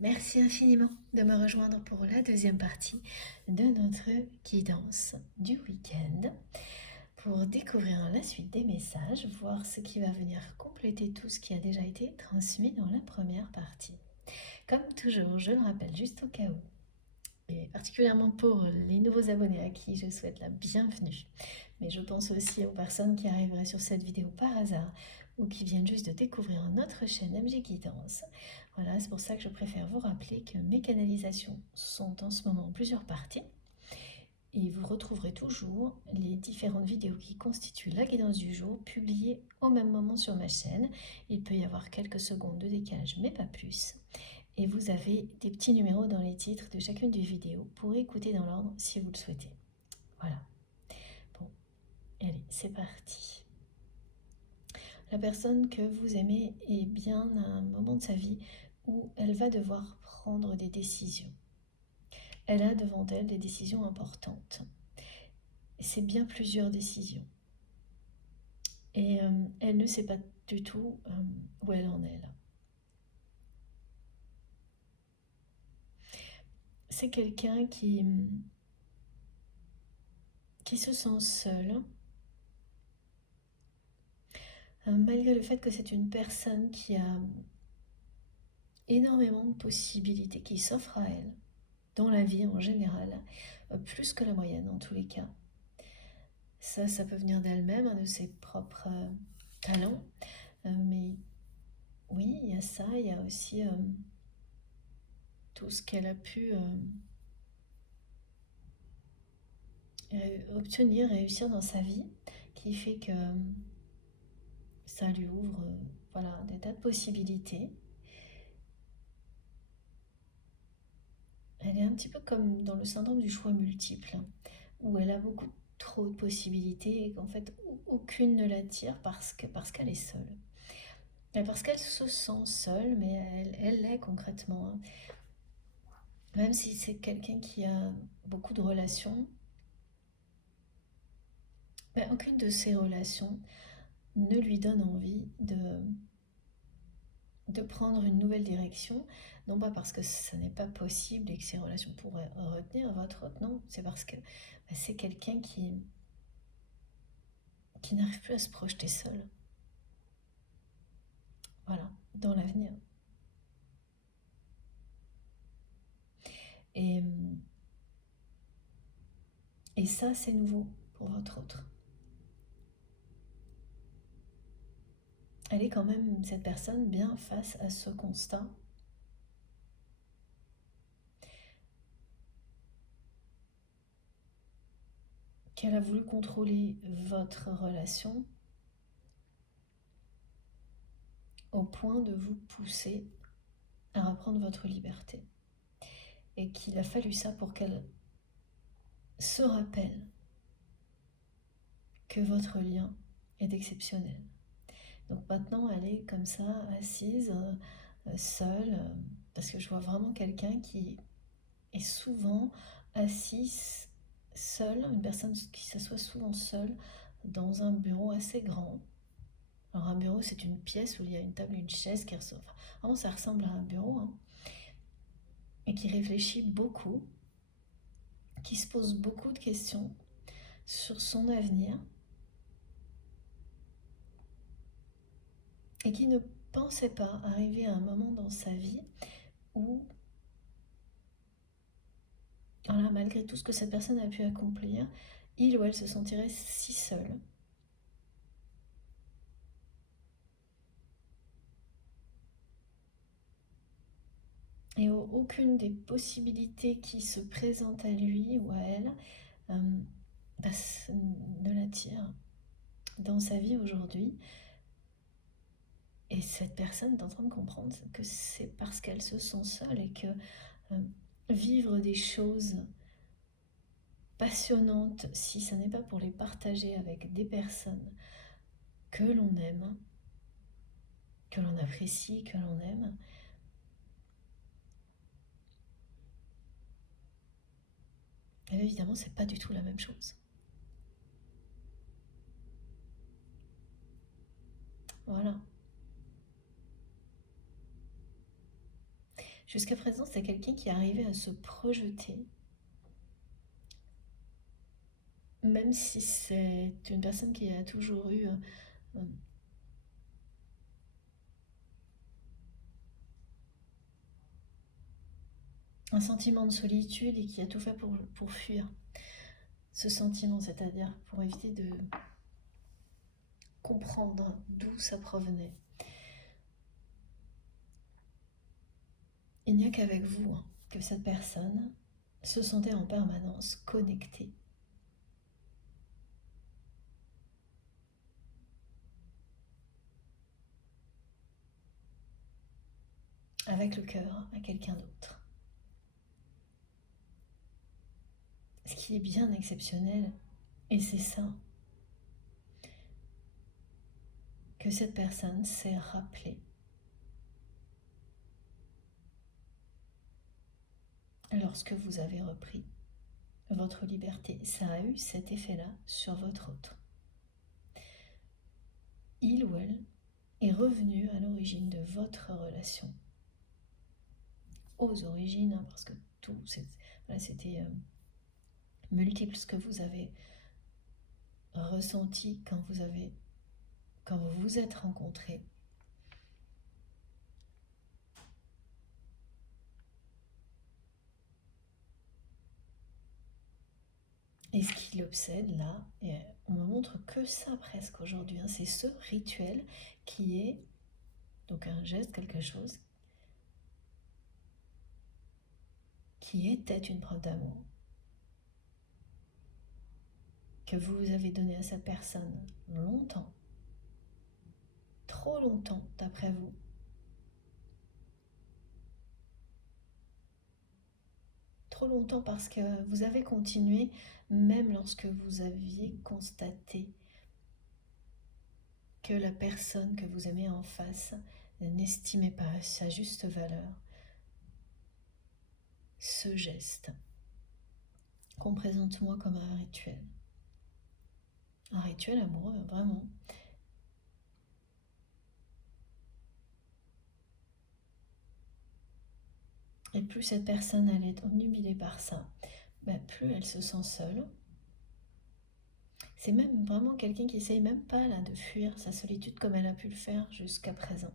Merci infiniment de me rejoindre pour la deuxième partie de notre guidance du week-end pour découvrir la suite des messages, voir ce qui va venir compléter tout ce qui a déjà été transmis dans la première partie. Comme toujours, je le rappelle juste au cas où, et particulièrement pour les nouveaux abonnés à qui je souhaite la bienvenue, mais je pense aussi aux personnes qui arriveraient sur cette vidéo par hasard ou qui viennent juste de découvrir notre chaîne MJ Guidance. Voilà, c'est pour ça que je préfère vous rappeler que mes canalisations sont en ce moment en plusieurs parties et vous retrouverez toujours les différentes vidéos qui constituent la guidance du jour publiées au même moment sur ma chaîne. Il peut y avoir quelques secondes de décalage, mais pas plus. Et vous avez des petits numéros dans les titres de chacune des vidéos pour écouter dans l'ordre si vous le souhaitez. Voilà. Bon, allez, c'est parti. La personne que vous aimez est bien à un moment de sa vie où elle va devoir prendre des décisions. Elle a devant elle des décisions importantes. C'est bien plusieurs décisions. Et elle ne sait pas du tout où elle en est là. C'est quelqu'un qui se sent seul, malgré le fait que c'est une personne qui a énormément de possibilités qui s'offrent à elle, dans la vie en général, plus que la moyenne en tous les cas. Ça peut venir d'elle-même, de ses propres talents, mais oui, il y a ça, il y a aussi tout ce qu'elle a pu obtenir, réussir dans sa vie, qui fait que ça lui ouvre voilà, des tas de possibilités. Elle est un petit peu comme dans le syndrome du choix multiple, où elle a beaucoup trop de possibilités et qu'en fait aucune ne l'attire parce qu'elle est seule. Et parce qu'elle se sent seule, mais elle l'est concrètement, hein. Même si c'est quelqu'un qui a beaucoup de relations, ben, aucune de ces relations ne lui donne envie de prendre une nouvelle direction, non pas parce que ça n'est pas possible et que ces relations pourraient retenir votre autre, non, c'est parce que ben, c'est quelqu'un qui n'arrive plus à se projeter seul, voilà, dans l'avenir. Et, et ça, c'est nouveau pour votre autre. Elle est quand même, cette personne, bien face à ce constat qu'elle a voulu contrôler votre relation au point de vous pousser à reprendre votre liberté. Et qu'il a fallu ça pour qu'elle se rappelle que votre lien est exceptionnel. Donc maintenant, elle est comme ça, assise, seule, parce que je vois vraiment quelqu'un qui est souvent assise seule, une personne qui s'assoit souvent seule dans un bureau assez grand. Alors un bureau, c'est une pièce où il y a une table et une chaise qui ressemble, enfin, vraiment ça ressemble à un bureau, hein, et qui réfléchit beaucoup, qui se pose beaucoup de questions sur son avenir, et qui ne pensait pas arriver à un moment dans sa vie où, voilà, malgré tout ce que cette personne a pu accomplir, il ou elle se sentirait si seul. Et aucune des possibilités qui se présentent à lui ou à elle euh, bah, ne l'attire dans sa vie aujourd'hui. Et cette personne est en train de comprendre que c'est parce qu'elle se sent seule et que vivre des choses passionnantes, si ce n'est pas pour les partager avec des personnes que l'on aime, que l'on apprécie, que l'on aime, et évidemment, c'est pas du tout la même chose. Voilà. Jusqu'à présent, c'est quelqu'un qui arrivait à se projeter, même si c'est une personne qui a toujours eu un sentiment de solitude et qui a tout fait pour fuir ce sentiment, c'est-à-dire pour éviter de comprendre d'où ça provenait. Il n'y a qu'avec vous que cette personne se sentait en permanence connectée avec le cœur à quelqu'un d'autre. Ce qui est bien exceptionnel, et c'est ça que cette personne s'est rappelée lorsque vous avez repris votre liberté. Ça a eu cet effet-là sur votre autre. Il ou elle est revenu à l'origine de votre relation. Aux origines, parce que tout, c'était multiple ce que vous avez ressenti quand vous vous êtes rencontrés. Et ce qui l'obsède là, et on me montre que ça presque aujourd'hui, c'est ce rituel qui est donc un geste, quelque chose qui était une preuve d'amour que vous avez donné à cette personne longtemps, trop longtemps d'après vous. Trop longtemps parce que vous avez continué même lorsque vous aviez constaté que la personne que vous aimez en face n'estimait pas sa juste valeur ce geste qu'on présente moi comme un rituel. Un rituel amoureux, vraiment. Et plus cette personne elle est obnubilée par ça, plus elle se sent seule. C'est même vraiment quelqu'un qui essaye même pas là de fuir sa solitude comme elle a pu le faire jusqu'à présent.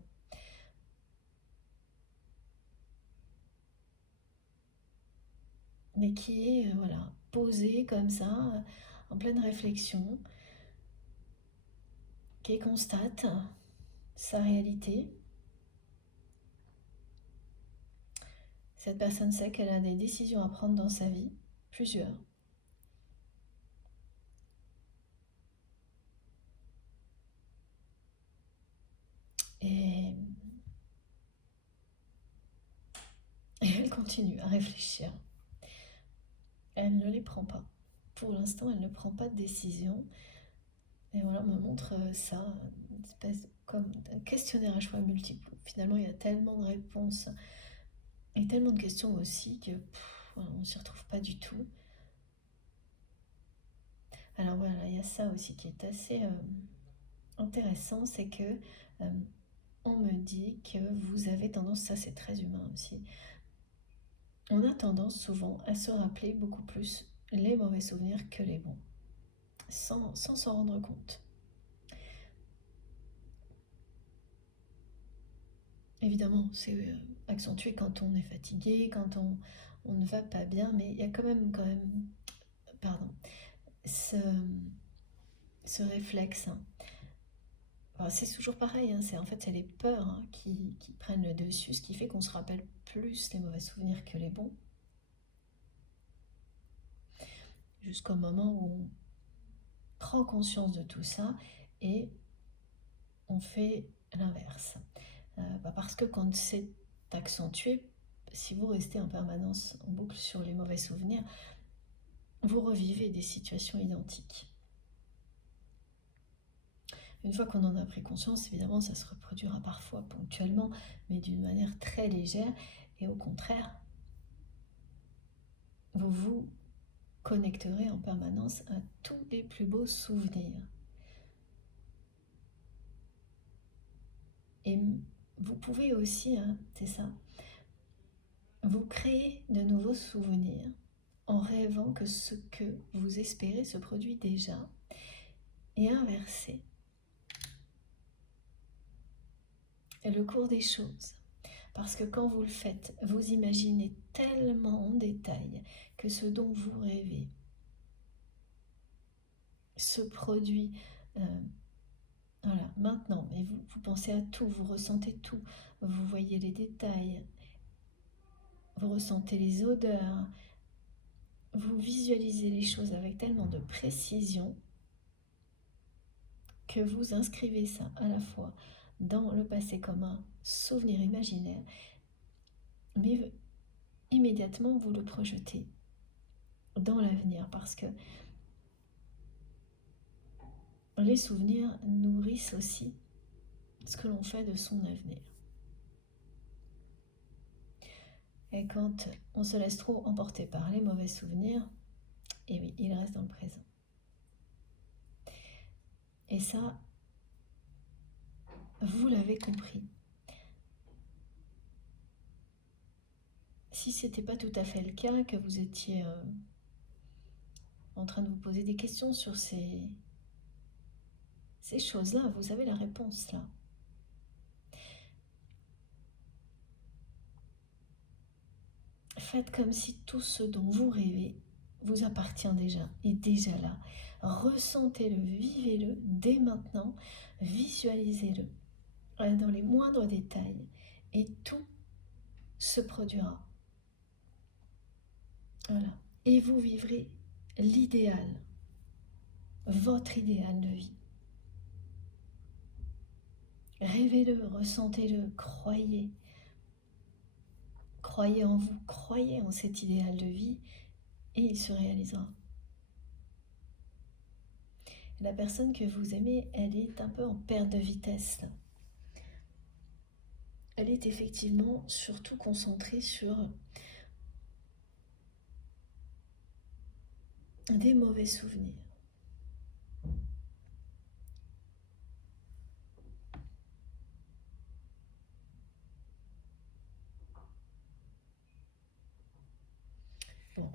Mais qui est posée comme ça, en pleine réflexion, qui constate sa réalité. Cette personne sait qu'elle a des décisions à prendre dans sa vie, plusieurs. Et elle continue à réfléchir. Elle ne les prend pas. Pour l'instant, elle ne prend pas de décision. Et voilà, on me montre ça, une espèce comme un questionnaire à choix multiples. Finalement, il y a tellement de réponses et tellement de questions aussi que on ne s'y retrouve pas du tout. Alors voilà, il y a ça aussi qui est assez intéressant, c'est que on me dit que vous avez tendance, ça c'est très humain aussi, on a tendance souvent à se rappeler beaucoup plus les mauvais souvenirs que les bons, sans s'en rendre compte. Évidemment, c'est accentué quand on est fatigué, quand on ne va pas bien, mais il y a quand même pardon, ce réflexe. Alors, c'est toujours pareil, c'est en fait c'est les peurs qui prennent le dessus, ce qui fait qu'on se rappelle plus les mauvais souvenirs que les bons, jusqu'au moment où on prend conscience de tout ça et on fait l'inverse. Parce que quand c'est accentué, si vous restez en permanence en boucle sur les mauvais souvenirs, vous revivez des situations identiques. Une fois qu'on en a pris conscience, évidemment, ça se reproduira parfois ponctuellement, mais d'une manière très légère. Et au contraire, vous vous connecterez en permanence à tous les plus beaux souvenirs. Et vous pouvez aussi, c'est ça, vous créez de nouveaux souvenirs en rêvant que ce que vous espérez se produit déjà, et inversé. Et le cours des choses. Parce que quand vous le faites, vous imaginez tellement en détail que ce dont vous rêvez se produit voilà, maintenant. Et vous pensez à tout, vous ressentez tout, vous voyez les détails, vous ressentez les odeurs, vous visualisez les choses avec tellement de précision que vous inscrivez ça à la fois dans le passé comme un souvenir imaginaire, mais immédiatement vous le projetez dans l'avenir, parce que les souvenirs nourrissent aussi ce que l'on fait de son avenir. Et quand on se laisse trop emporter par les mauvais souvenirs, et oui, ils restent dans le présent. Et ça, vous l'avez compris. Si ce n'était pas tout à fait le cas, que vous étiez en train de vous poser des questions sur ces choses-là, vous avez la réponse là. Faites comme si tout ce dont vous rêvez vous appartient déjà, est déjà là. Ressentez-le, vivez-le dès maintenant, visualisez-le dans les moindres détails et tout se produira. Voilà. Et vous vivrez l'idéal, votre idéal de vie. Rêvez-le, ressentez-le, croyez. Croyez en vous, croyez en cet idéal de vie et il se réalisera. La personne que vous aimez, elle est un peu en perte de vitesse. Elle est effectivement surtout concentrée sur des mauvais souvenirs. Bon,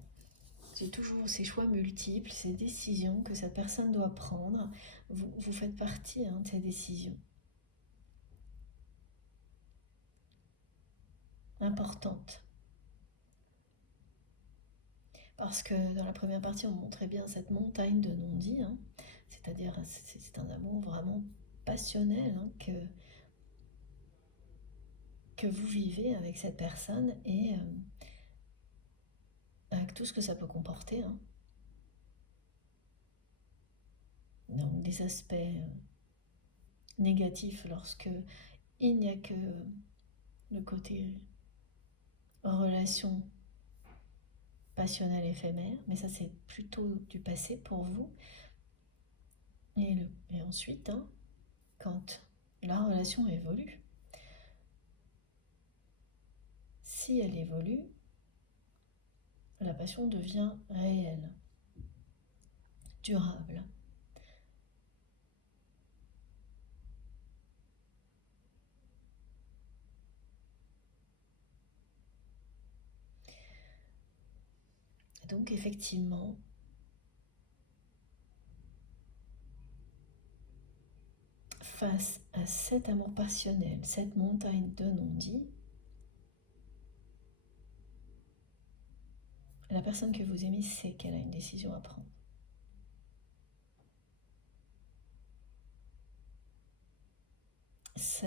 c'est toujours ces choix multiples, ces décisions que cette personne doit prendre. Vous faites partie de ces décisions importantes. Parce que dans la première partie, on montrait bien cette montagne de non-dits, c'est-à-dire c'est un amour vraiment passionnel que vous vivez avec cette personne et avec tout ce que ça peut comporter. Donc des aspects négatifs lorsque il n'y a que le côté relation passionnelle éphémère, mais ça c'est plutôt du passé pour vous. Et ensuite, quand la relation évolue, si elle évolue, la passion devient réelle, durable. Donc effectivement, face à cet amour passionnel, cette montagne de non-dits, la personne que vous aimez sait qu'elle a une décision à prendre. Ça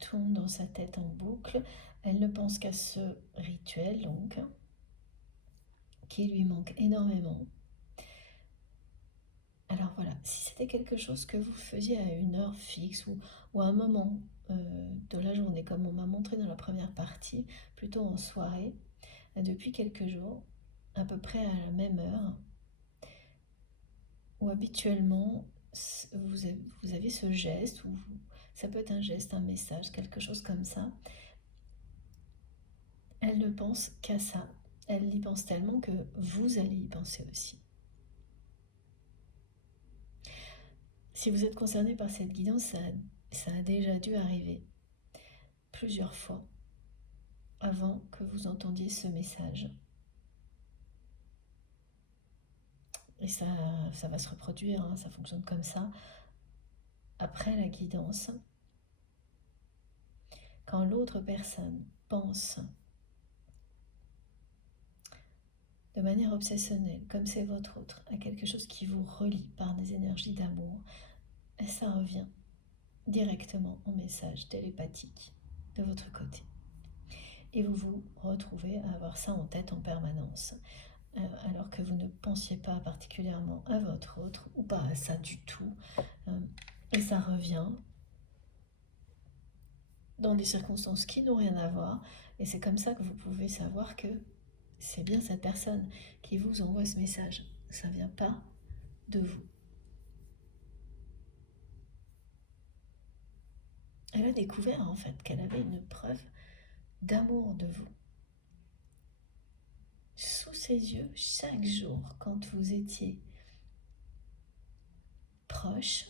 tourne dans sa tête en boucle. Elle ne pense qu'à ce rituel, donc, qui lui manque énormément. Alors voilà, si c'était quelque chose que vous faisiez à une heure fixe ou à un moment de la journée, comme on m'a montré dans la première partie, plutôt en soirée, depuis quelques jours, à peu près à la même heure, où habituellement vous avez ce geste, ou ça peut être un geste, un message, quelque chose comme ça. Elle ne pense qu'à ça. Elle y pense tellement que vous allez y penser aussi. Si vous êtes concerné par cette guidance, ça a déjà dû arriver plusieurs fois avant que vous entendiez ce message. Et ça va se reproduire, hein, ça fonctionne comme ça. Après la guidance, quand l'autre personne pense de manière obsessionnelle, comme c'est votre autre, à quelque chose qui vous relie par des énergies d'amour, et ça revient directement en message télépathique de votre côté. Et vous vous retrouvez à avoir ça en tête en permanence, alors que vous ne pensiez pas particulièrement à votre autre ou pas à ça du tout. Et ça revient dans des circonstances qui n'ont rien à voir. Et c'est comme ça que vous pouvez savoir que c'est bien cette personne qui vous envoie ce message. Ça ne vient pas de vous. Elle a découvert en fait qu'elle avait une preuve d'amour de vous. Sous ses yeux, chaque jour, quand vous étiez proche,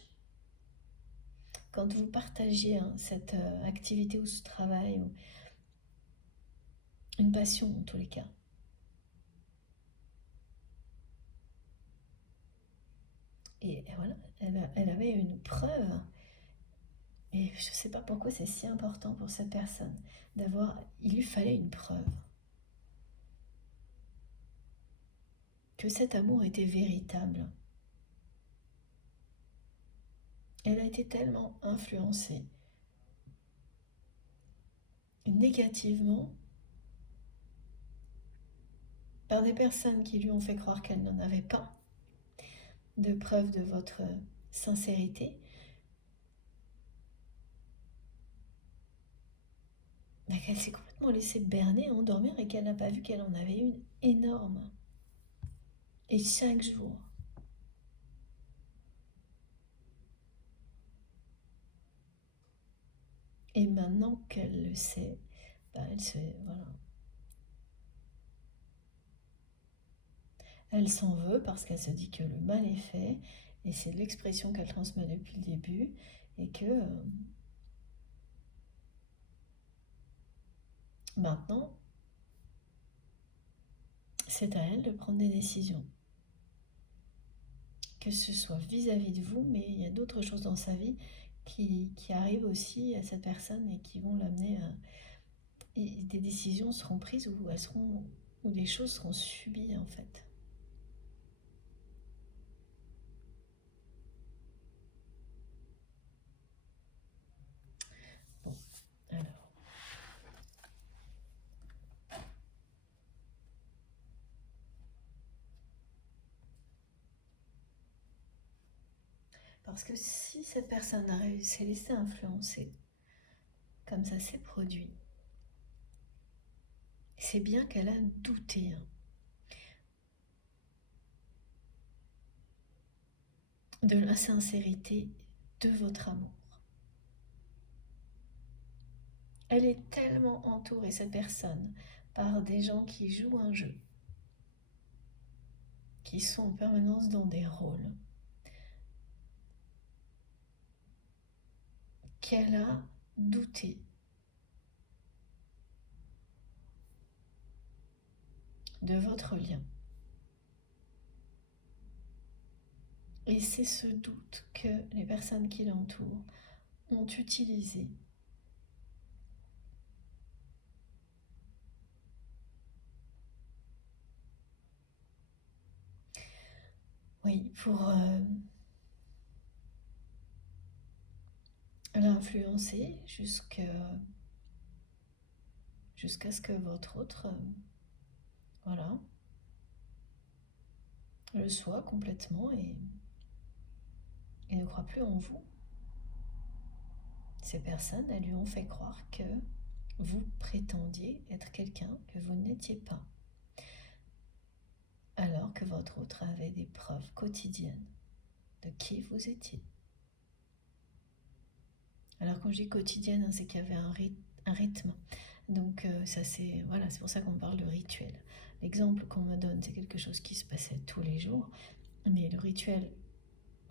quand vous partagiez cette activité ou ce travail, ou une passion en tous les cas, et voilà, elle avait une preuve. Et je ne sais pas pourquoi c'est si important pour cette personne d'avoir, il lui fallait une preuve que cet amour était véritable. Elle a été tellement influencée négativement par des personnes qui lui ont fait croire qu'elle n'en avait pas de preuve de votre sincérité, qu'elle s'est complètement laissée berner, endormir et qu'elle n'a pas vu qu'elle en avait une énorme. Et chaque jour. Et maintenant qu'elle le sait, elle se... Voilà. Elle s'en veut parce qu'elle se dit que le mal est fait, et c'est l'expression qu'elle transmet depuis le début, et que maintenant, c'est à elle de prendre des décisions. Que ce soit vis-à-vis de vous, mais il y a d'autres choses dans sa vie qui arrivent aussi à cette personne et qui vont l'amener à... Et des décisions seront prises où des choses seront subies en fait. Bon, alors. Parce que si cette personne s'est laissée influencer, comme ça s'est produit, c'est bien qu'elle a douté. De la sincérité de votre amour. Elle est tellement entourée, cette personne, par des gens qui jouent un jeu, qui sont en permanence dans des rôles, qu'elle a douté de votre lien. Et c'est ce doute que les personnes qui l'entourent ont utilisé pour l'influencer jusqu'à ce que votre autre le soit complètement et ne croit plus en vous. Ces personnes, elles lui ont fait croire que vous prétendiez être quelqu'un que vous n'étiez pas, alors que votre autre avait des preuves quotidiennes de qui vous étiez. Alors quand je dis quotidienne, c'est qu'il y avait un rythme. Donc ça c'est pour ça qu'on parle de rituel. L'exemple qu'on me donne, c'est quelque chose qui se passait tous les jours, mais le rituel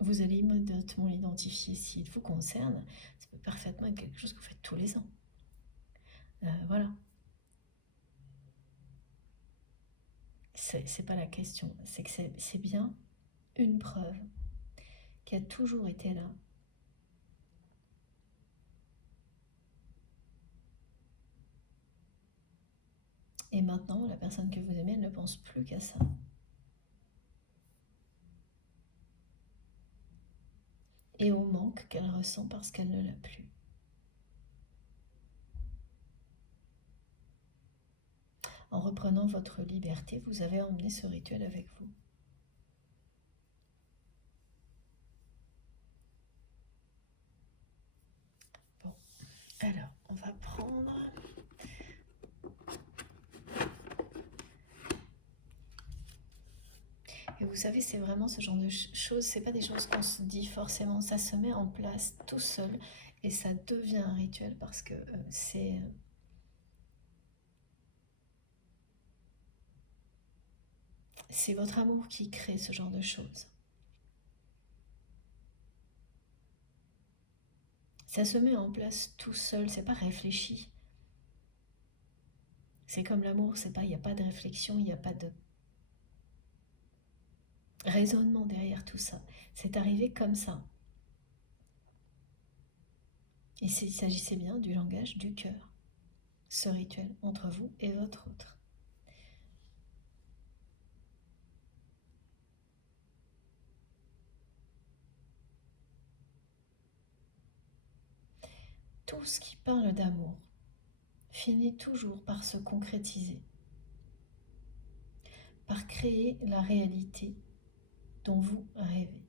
vous allez immédiatement l'identifier s'il vous concerne. Ça peut parfaitement être quelque chose que vous faites tous les ans. Voilà. C'est pas la question. C'est que c'est bien une preuve qui a toujours été là. Et maintenant, la personne que vous aimez, elle ne pense plus qu'à ça. Et au manque qu'elle ressent parce qu'elle ne l'a plus. En reprenant votre liberté, vous avez emmené ce rituel avec vous. Bon, alors, on va prendre... Et vous savez, c'est vraiment ce genre de choses, c'est pas des choses qu'on se dit forcément, ça se met en place tout seul et ça devient un rituel parce que c'est votre amour qui crée ce genre de choses. Ça se met en place tout seul, c'est pas réfléchi. C'est comme l'amour, c'est pas, il n'y a pas de réflexion, il n'y a pas de raisonnement derrière tout ça. C'est arrivé comme ça. Et il s'agissait bien du langage du cœur, ce rituel entre vous et votre autre. Tout ce qui parle d'amour finit toujours par se concrétiser, par créer la réalité dont vous rêvez.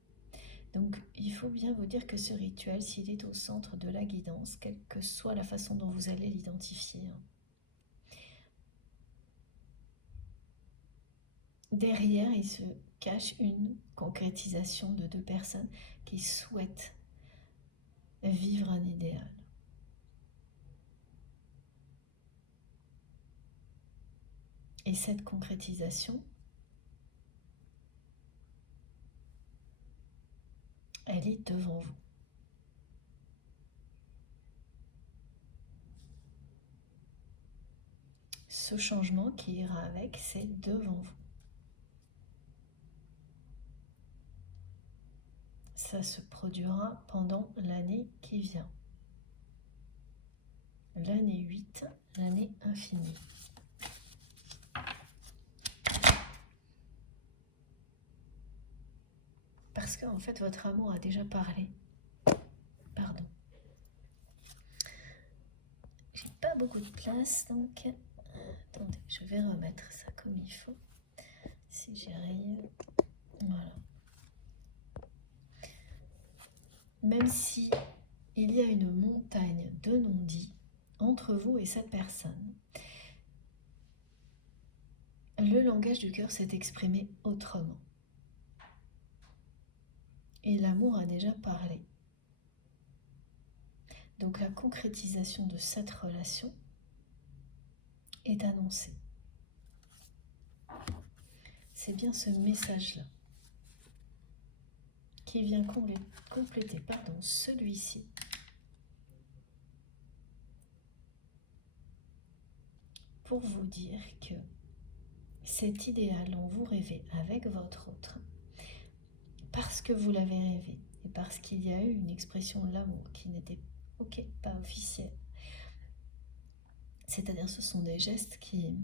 Donc il faut bien vous dire que ce rituel, s'il est au centre de la guidance, quelle que soit la façon dont vous allez l'identifier, derrière il se cache une concrétisation de deux personnes qui souhaitent vivre un idéal. Et cette concrétisation, elle est devant vous. Ce changement qui ira avec, c'est devant vous. Ça se produira pendant l'année qui vient. L'année 8, l'année infinie. Parce qu'en fait, votre amour a déjà parlé. Pardon. J'ai pas beaucoup de place, donc... attendez, je vais remettre ça comme il faut. Si j'y arrive. Voilà. Même si il y a une montagne de non-dits entre vous et cette personne, le langage du cœur s'est exprimé autrement. Et l'amour a déjà parlé. Donc la concrétisation de cette relation est annoncée. C'est bien ce message-là qui vient compléter celui-ci. Pour vous dire que cet idéal dont vous rêvez avec votre autre, parce que vous l'avez rêvé et parce qu'il y a eu une expression de l'amour qui n'était pas officielle, c'est-à-dire ce sont des gestes qui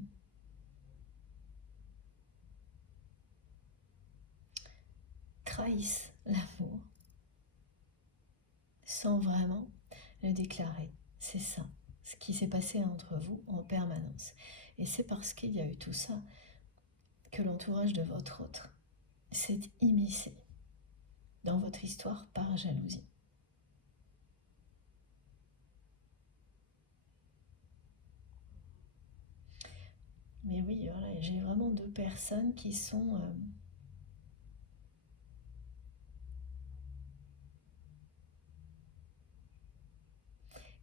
trahissent l'amour sans vraiment le déclarer. C'est ça, ce qui s'est passé entre vous en permanence. Et c'est parce qu'il y a eu tout ça que l'entourage de votre autre s'est immiscé dans votre histoire par jalousie. Mais oui, voilà, j'ai vraiment deux personnes qui sont...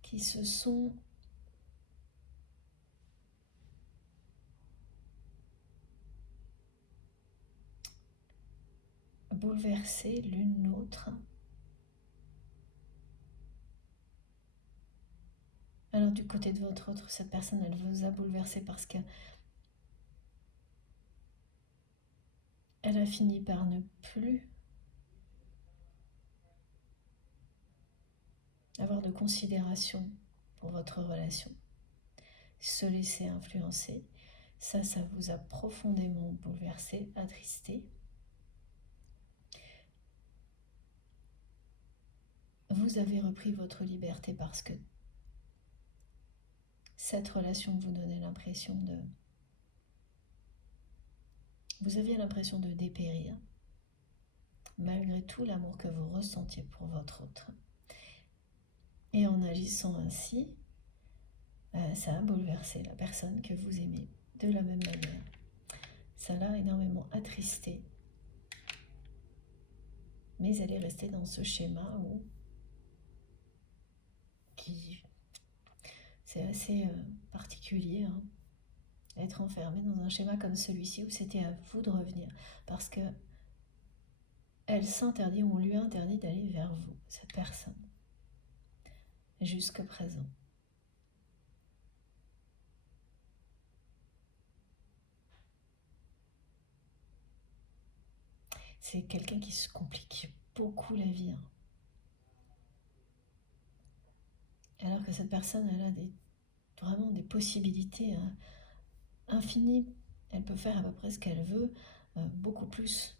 qui se sont bouleverser l'une l'autre. Alors du côté de votre autre, cette personne, elle vous a bouleversé parce que elle a fini par ne plus avoir de considération pour votre relation, se laisser influencer. Ça vous a profondément bouleversé, attristé. Vous avez repris votre liberté parce que cette relation vous donnait l'impression de... Vous aviez l'impression de dépérir, malgré tout l'amour que vous ressentiez pour votre autre. Et en agissant ainsi, ça a bouleversé la personne que vous aimez de la même manière. Ça l'a énormément attristé. Mais elle est restée dans ce schéma c'est assez particulier, hein, être enfermé dans un schéma comme celui-ci où c'était à vous de revenir parce que elle s'interdit, on lui interdit d'aller vers vous, cette personne, jusque présent. C'est quelqu'un qui se complique beaucoup la vie, hein. Alors que cette personne, elle a vraiment des possibilités infinies. Elle peut faire à peu près ce qu'elle veut, beaucoup plus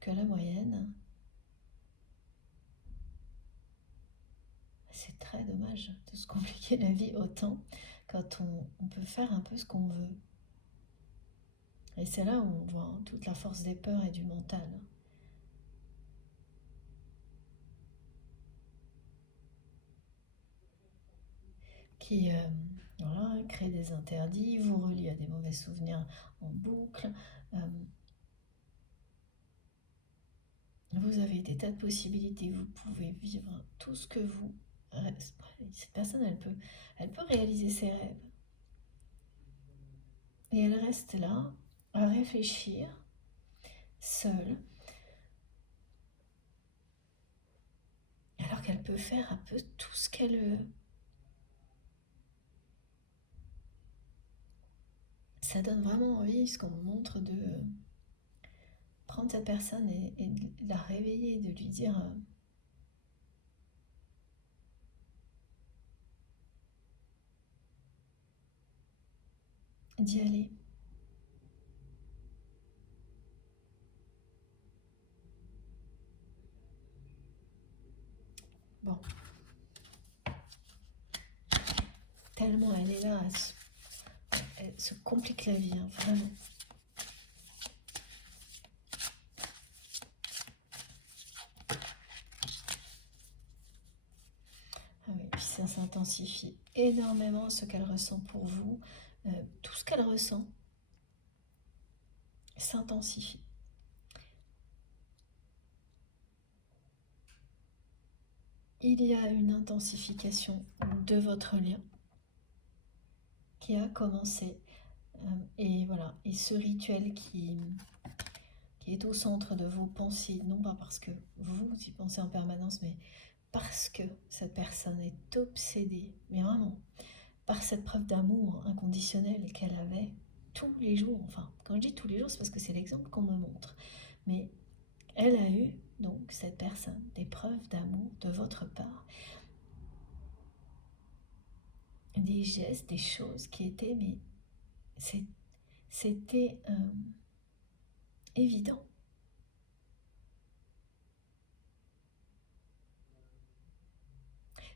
que la moyenne. C'est très dommage de se compliquer la vie autant quand on peut faire un peu ce qu'on veut. Et c'est là où on voit toute la force des peurs et du mental. Qui voilà, crée des interdits, vous relie à des mauvais souvenirs en boucle. Vous avez des tas de possibilités, vous pouvez vivre tout ce que vous... Cette personne, elle peut réaliser ses rêves. Et elle reste là, à réfléchir, seule, alors qu'elle peut faire un peu tout ce qu'elle veut. Ça donne vraiment envie, ce qu'on montre, de prendre cette personne et de la réveiller, de lui dire d'y aller. Bon. Tellement elle est là, elle se complique la vie, hein, vraiment. Ah oui, puis ça s'intensifie énormément ce qu'elle ressent pour vous. Tout ce qu'elle ressent s'intensifie. Il y a une intensification de votre lien qui a commencé. Et voilà, et ce rituel qui est au centre de vos pensées, non pas parce que vous y pensez en permanence, mais parce que cette personne est obsédée, mais vraiment, par cette preuve d'amour inconditionnel qu'elle avait tous les jours. Enfin, quand je dis tous les jours, c'est parce que c'est l'exemple qu'on me montre. Mais elle a eu, donc, cette personne, des preuves d'amour de votre part. Des gestes, des choses qui étaient, mais c'était évident.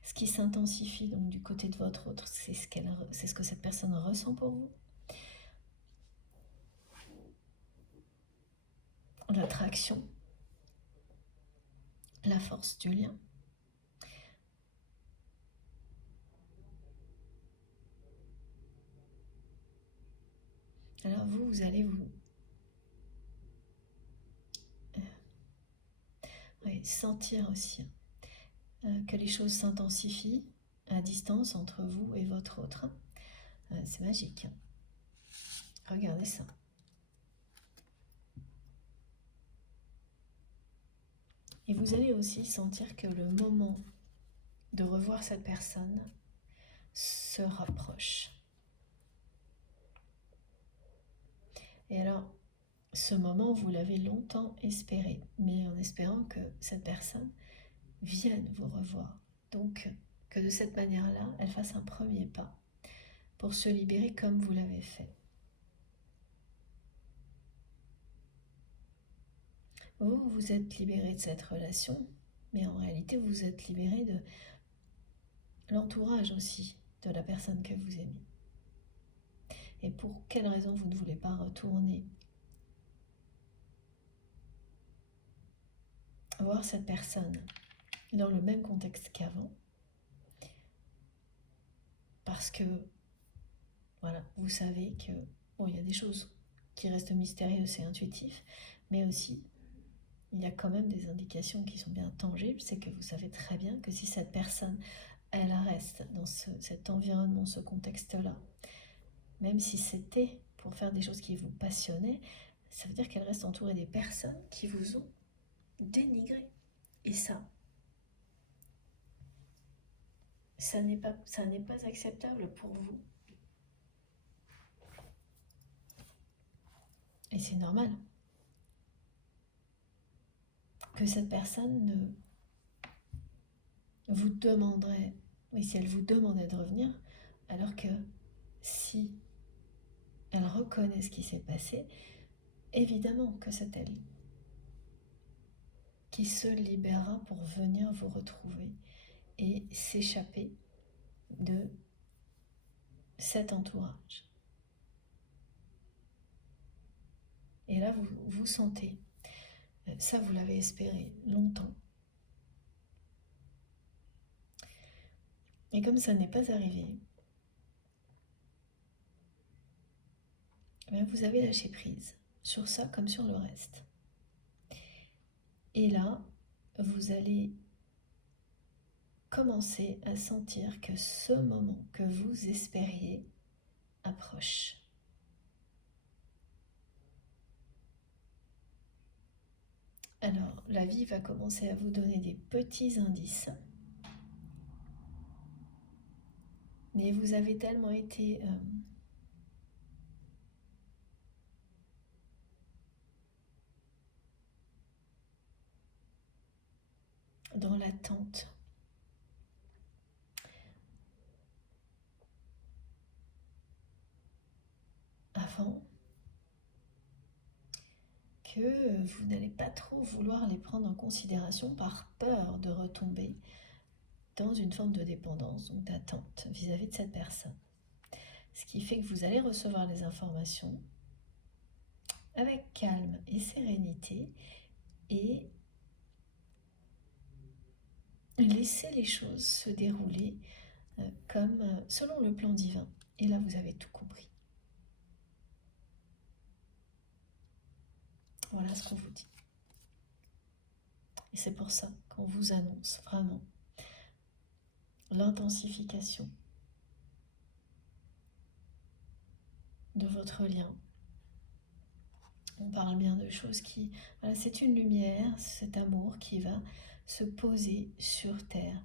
Ce qui s'intensifie donc du côté de votre autre, c'est ce que cette personne ressent pour vous. L'attraction, la force du lien. Alors vous allez vous sentir aussi que les choses s'intensifient à distance entre vous et votre autre. C'est magique. Regardez ça. Et vous allez aussi sentir que le moment de revoir cette personne se rapproche. Et alors, ce moment, vous l'avez longtemps espéré, mais en espérant que cette personne vienne vous revoir. Donc, que de cette manière-là, elle fasse un premier pas pour se libérer comme vous l'avez fait. Vous, vous êtes libéré de cette relation, mais en réalité, vous êtes libéré de l'entourage aussi de la personne que vous aimez. Et pour quelle raison vous ne voulez pas retourner voir cette personne dans le même contexte qu'avant? Parce que, voilà, vous savez que, bon, il y a des choses qui restent mystérieuses et intuitives, mais aussi, il y a quand même des indications qui sont bien tangibles, c'est que vous savez très bien que si cette personne, elle reste dans cet environnement, ce contexte-là, même si c'était pour faire des choses qui vous passionnaient, ça veut dire qu'elle reste entourée des personnes qui vous ont dénigré. Et ça n'est pas acceptable pour vous. Et c'est normal que cette personne vous demanderait, oui, si elle vous demandait de revenir, alors que si elle reconnaît ce qui s'est passé, évidemment que c'est elle qui se libérera pour venir vous retrouver et s'échapper de cet entourage. Et là, vous sentez, ça vous l'avez espéré longtemps. Et comme ça n'est pas arrivé, vous avez lâché prise sur ça comme sur le reste. Et là, vous allez commencer à sentir que ce moment que vous espériez approche. Alors, la vie va commencer à vous donner des petits indices. Mais vous avez tellement été dans l'attente avant que vous n'allez pas trop vouloir les prendre en considération par peur de retomber dans une forme de dépendance, donc d'attente vis-à-vis de cette personne. Ce qui fait que vous allez recevoir les informations avec calme et sérénité et laisser les choses se dérouler comme selon le plan divin. Et là, vous avez tout compris. Voilà ce qu'on vous dit. Et c'est pour ça qu'on vous annonce vraiment l'intensification de votre lien. On parle bien de choses qui... Voilà, c'est une lumière, cet amour qui va se poser sur terre,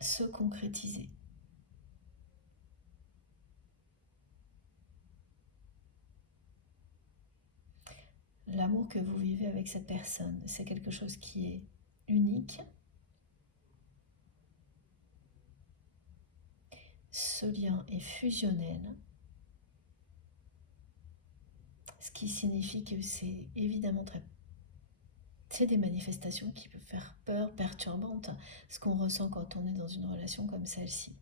se concrétiser. L'amour que vous vivez avec cette personne, c'est quelque chose qui est unique. Ce lien est fusionnel, ce qui signifie que c'est évidemment c'est des manifestations qui peuvent faire peur, perturbantes, ce qu'on ressent quand on est dans une relation comme celle-ci.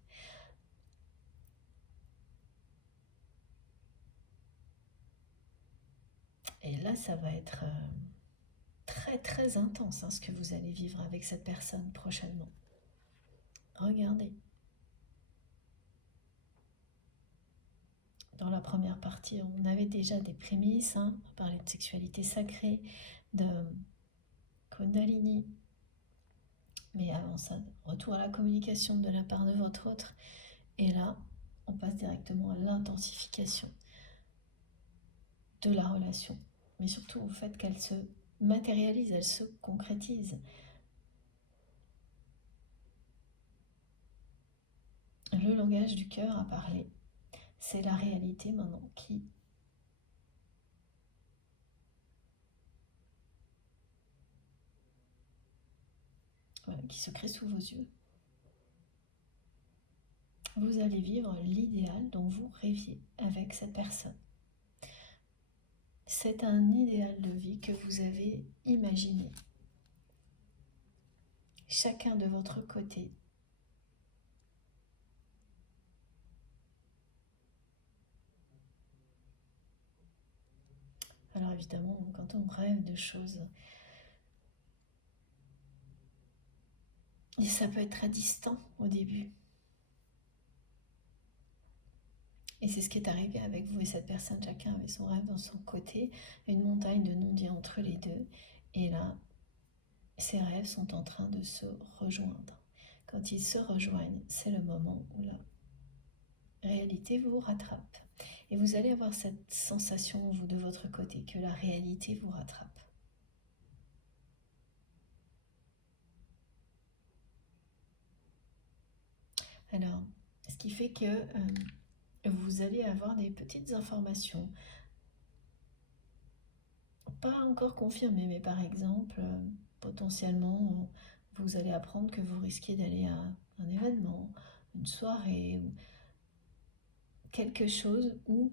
Et là, ça va être très très intense ce que vous allez vivre avec cette personne prochainement. Regardez. Dans la première partie, on avait déjà des prémices, on parlait de sexualité sacrée, de Kundalini. Mais avant ça, retour à la communication de la part de votre autre. Et là, on passe directement à l'intensification de la relation. Mais surtout au fait qu'elle se matérialise, elle se concrétise. Le langage du cœur a parlé. C'est la réalité maintenant qui se crée sous vos yeux. Vous allez vivre l'idéal dont vous rêviez avec cette personne. C'est un idéal de vie que vous avez imaginé. Chacun de votre côté. Alors évidemment, quand on rêve de choses, et ça peut être très distant au début. Et c'est ce qui est arrivé avec vous et cette personne. Chacun avait son rêve dans son côté, une montagne de non-dits entre les deux. Et là, ces rêves sont en train de se rejoindre. Quand ils se rejoignent, c'est le moment où la réalité vous rattrape. Et vous allez avoir cette sensation, vous, de votre côté, que la réalité vous rattrape. Alors, ce qui fait que vous allez avoir des petites informations, pas encore confirmées, mais par exemple, potentiellement, vous allez apprendre que vous risquez d'aller à un événement, une soirée, ou quelque chose où,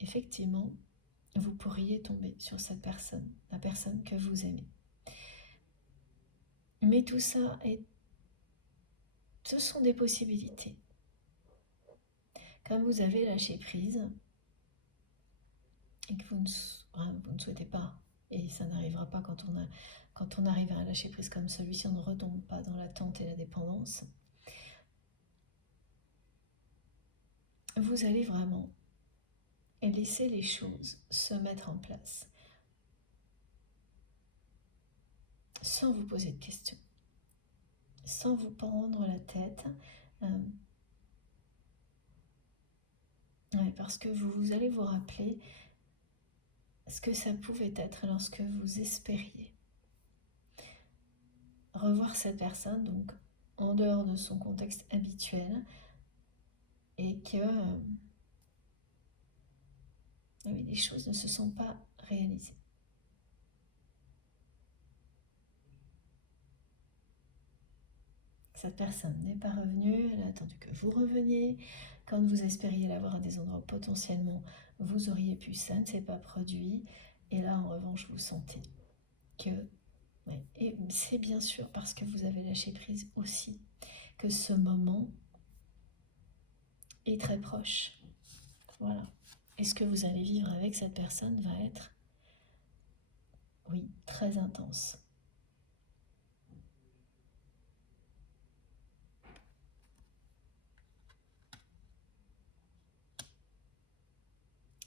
effectivement, vous pourriez tomber sur cette personne, la personne que vous aimez. Mais tout ça, ce sont des possibilités. Comme vous avez lâché prise et que vous ne souhaitez pas, et ça n'arrivera pas quand on arrive à un lâcher prise comme celui-ci, on ne retombe pas dans l'attente et la dépendance. Vous allez vraiment laisser les choses se mettre en place sans vous poser de questions, sans vous prendre la tête, parce que vous allez vous rappeler ce que ça pouvait être lorsque vous espériez revoir cette personne, donc en dehors de son contexte habituel, et que les choses ne se sont pas réalisées. Cette personne n'est pas revenue, elle a attendu que vous reveniez. Quand vous espériez l'avoir à des endroits où potentiellement vous auriez pu, ça ne s'est pas produit. Et là, en revanche, vous sentez que, et c'est bien sûr parce que vous avez lâché prise aussi, que ce moment est très proche. Voilà. Et ce que vous allez vivre avec cette personne va être, oui, très intense.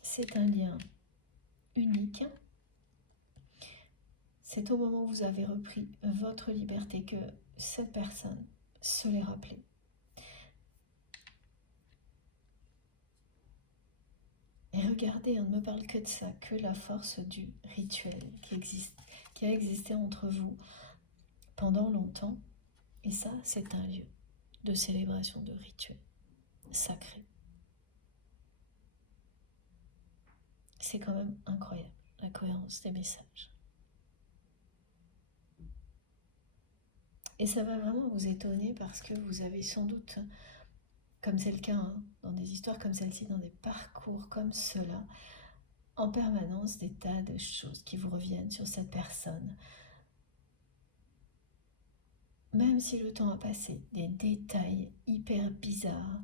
C'est un lien unique. C'est au moment où vous avez repris votre liberté que cette personne se l'est rappelée. Et regardez, on ne me parle que de ça, que la force du rituel qui a existé entre vous pendant longtemps. Et ça, c'est un lieu de célébration, de rituel sacré. C'est quand même incroyable, la cohérence des messages. Et ça va vraiment vous étonner parce que vous avez sans doute, comme c'est le cas dans des histoires comme celle-ci, dans des parcours comme cela, en permanence des tas de choses qui vous reviennent sur cette personne. Même si le temps a passé, des détails hyper bizarres,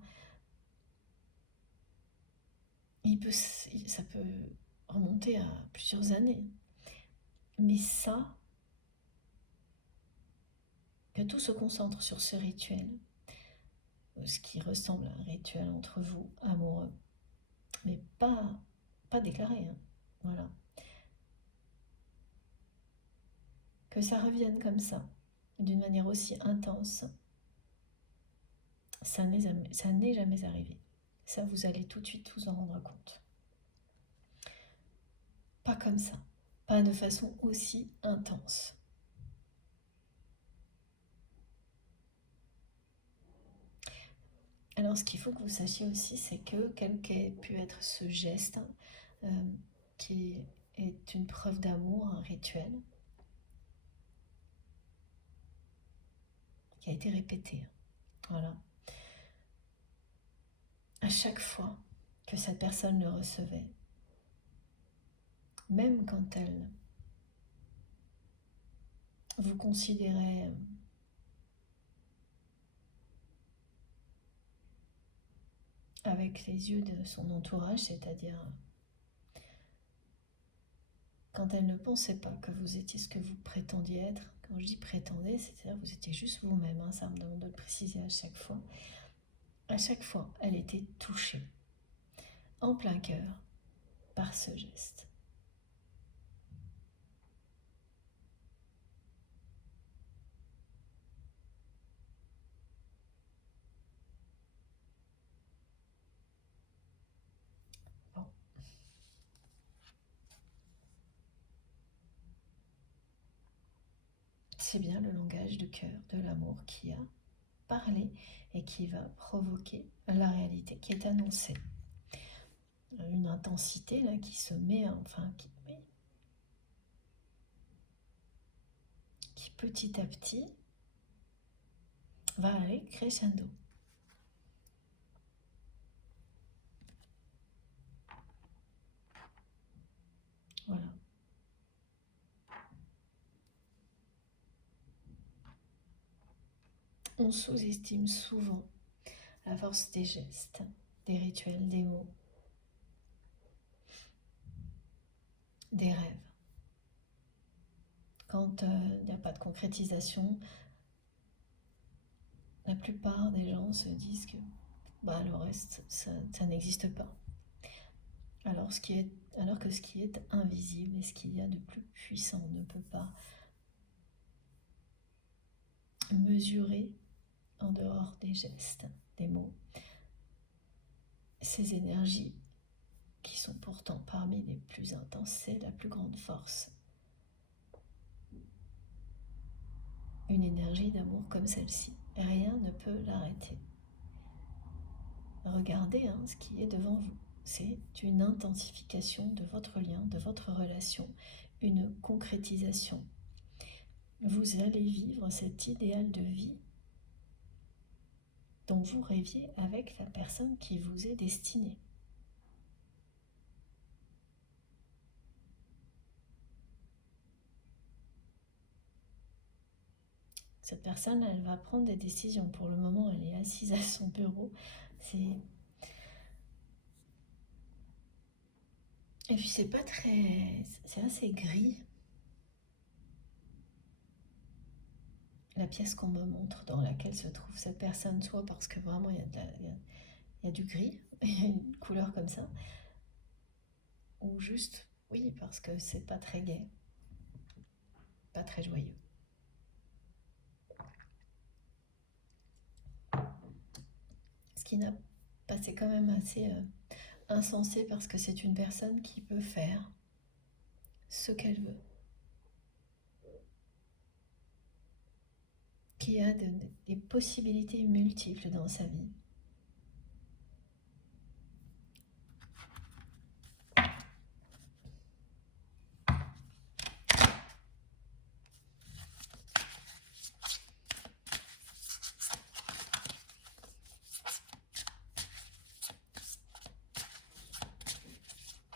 ça peut remonter à plusieurs années. Mais ça, que tout se concentre sur ce rituel, ce qui ressemble à un rituel entre vous, amoureux, mais pas déclaré, voilà. Que ça revienne comme ça, d'une manière aussi intense, ça n'est jamais arrivé. Ça, vous allez tout de suite vous en rendre compte. Pas comme ça. pas de façon aussi intense. Alors ce qu'il faut que vous sachiez aussi, c'est que quel qu'ait pu être ce geste, qui est une preuve d'amour, un rituel, qui a été répété. Voilà. À chaque fois que cette personne le recevait, même quand elle vous considérait avec les yeux de son entourage, c'est-à-dire quand elle ne pensait pas que vous étiez ce que vous prétendiez être. Quand je dis prétendez, c'est-à-dire que vous étiez juste vous-même, hein, ça me demande de le préciser à chaque fois. À chaque fois, elle était touchée en plein cœur par ce geste. Bon. C'est bien le langage du cœur, de l'amour qui a parlé et qui va provoquer la réalité qui est annoncée. Une intensité là qui se met, enfin qui petit à petit va aller crescendo. Voilà. On sous-estime souvent la force des gestes, des rituels, des mots, des rêves. Quand il n'y a pas de concrétisation, la plupart des gens se disent que le reste, ça n'existe pas. Alors que ce qui est invisible et ce qu'il y a de plus puissant ne peut pas mesurer en dehors des gestes, des mots, ces énergies qui sont pourtant parmi les plus intenses, c'est la plus grande force. Une énergie d'amour comme celle-ci, rien ne peut l'arrêter. Regardez ce qui est devant vous. C'est une intensification de votre lien, de votre relation, une concrétisation. Vous allez vivre cet idéal de vie dont vous rêviez avec la personne qui vous est destinée. Cette personne, elle va prendre des décisions. Pour le moment, elle est assise à son bureau. Et puis c'est pas très... C'est assez gris. La pièce qu'on me montre dans laquelle se trouve cette personne, soit parce que vraiment il y a du gris, il y a une couleur comme ça, ou juste, oui, parce que c'est pas très gai, pas très joyeux. Ce qui n'a pas, c'est quand même assez insensé parce que c'est une personne qui peut faire ce qu'elle veut, qui a des possibilités multiples dans sa vie.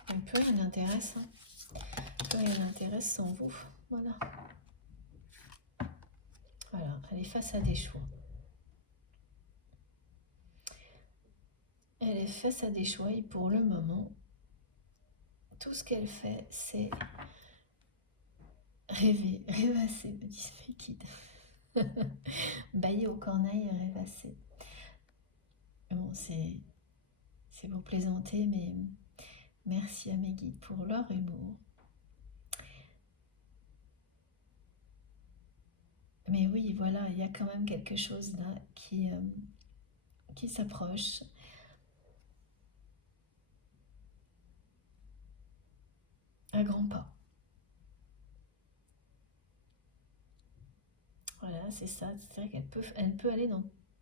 Un peu, elle intéresse. Elle intéresse sans vous. Voilà. Voilà, elle est face à des choix. Elle est face à des choix et pour le moment, tout ce qu'elle fait, c'est rêver, rêvasser, me disent mes guides. Bailler aux corneilles et rêvasser. Bon, c'est pour plaisanter, mais merci à mes guides pour leur humour. Mais oui, voilà, il y a quand même quelque chose là qui s'approche. À grands pas. voilà, c'est ça. C'est-à-dire elle peut aller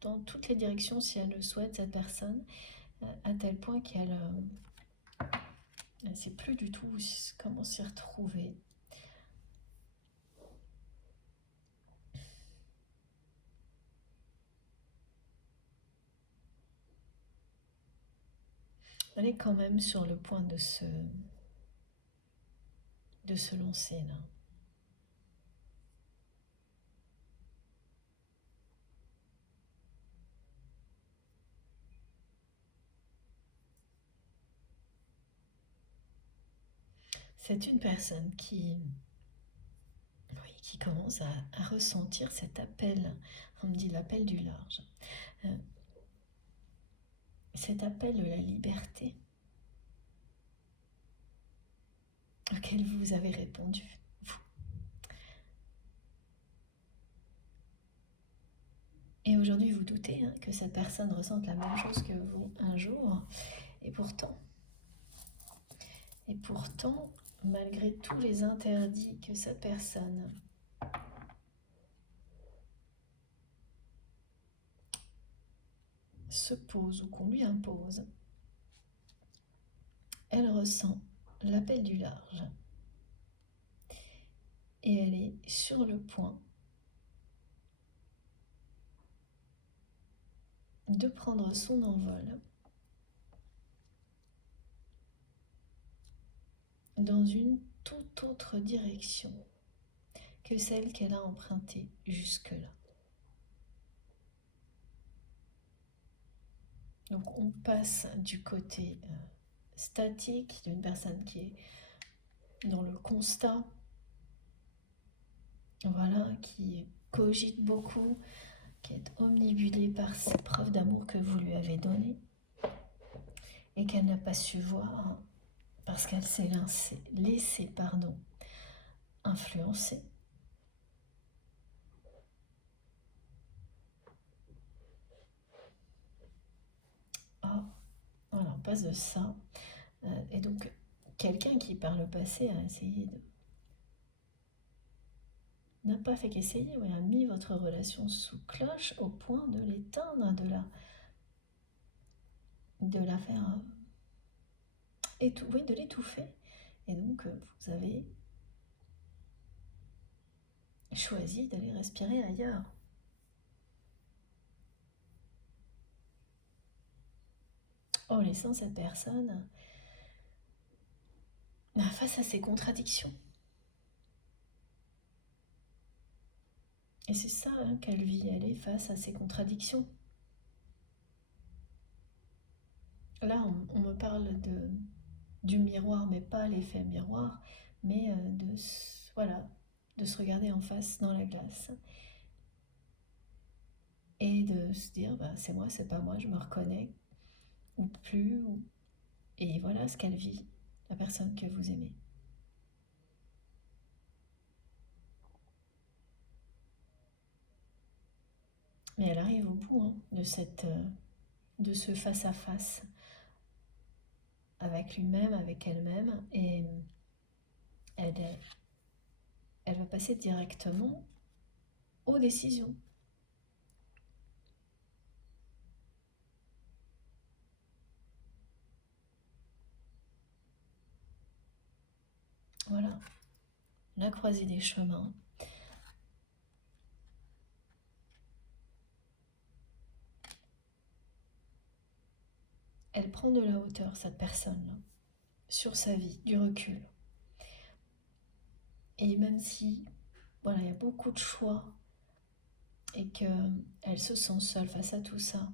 dans toutes les directions si elle le souhaite, cette personne, à tel point qu'elle ne sait plus du tout comment s'y retrouver. Elle est quand même sur le point de se lancer là. C'est une personne qui commence à ressentir cet appel. On me dit l'appel du large. Cet appel de la liberté auquel vous avez répondu. Et aujourd'hui, vous doutez que cette personne ressente la même chose que vous un jour. Et pourtant, malgré tous les interdits que cette personne se pose ou qu'on lui impose, elle ressent l'appel du large. Et elle est sur le point de prendre son envol dans une toute autre direction que celle qu'elle a empruntée jusque-là. Donc on passe du côté statique d'une personne qui est dans le constat, voilà, qui cogite beaucoup, qui est omnibulée par ces preuves d'amour que vous lui avez données et qu'elle n'a pas su voir parce qu'elle s'est laissée influencer. Ah, voilà, on passe de ça. Et donc, quelqu'un qui par le passé a essayé n'a pas fait qu'essayer, mais a mis votre relation sous cloche au point de l'éteindre, de la faire de l'étouffer. Et donc, vous avez choisi d'aller respirer ailleurs. En laissant cette personne face à ses contradictions. Et c'est ça qu'elle vit, elle est face à ses contradictions. Là, on me parle du miroir, mais pas l'effet miroir, mais de se regarder en face dans la glace. Et de se dire, c'est moi, c'est pas moi, je me reconnais, ou plus. Et voilà ce qu'elle vit, la personne que vous aimez. Mais elle arrive au bout de ce face-à-face avec lui-même, avec elle-même, et elle va passer directement aux décisions. Voilà, la croisée des chemins. Elle prend de la hauteur, cette personne-là, sur sa vie, du recul. Et même si, il y a beaucoup de choix et qu'elle se sent seule face à tout ça,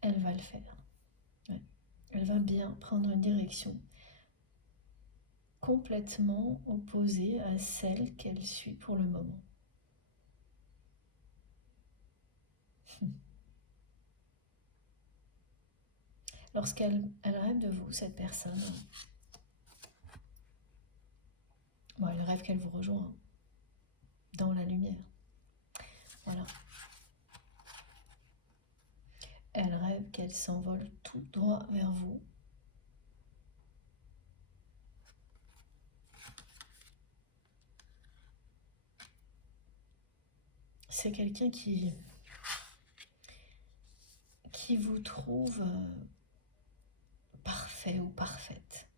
elle va le faire. Ouais. Elle va bien prendre une direction complètement opposée à celle qu'elle suit pour le moment. Lorsqu'elle rêve de vous, cette personne, elle rêve qu'elle vous rejoint dans la lumière. Voilà. elle rêve qu'elle s'envole tout droit vers vous. C'est quelqu'un qui vous trouve parfait ou parfaite.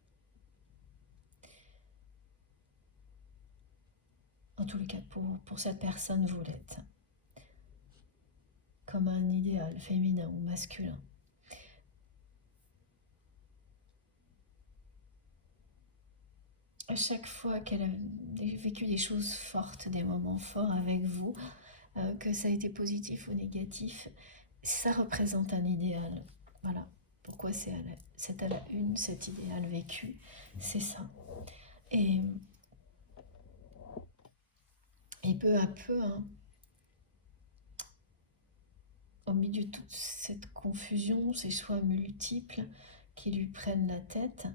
En tous les cas, pour cette personne, vous l'êtes. Comme un idéal féminin ou masculin. À chaque fois qu'elle a vécu des choses fortes, des moments forts avec vous, que ça a été positif ou négatif, ça représente un idéal. Voilà. Pourquoi c'est à la une, cet idéal vécu, c'est ça. Et peu à peu, hein, au milieu de toute cette confusion, ces choix multiples qui lui prennent la tête,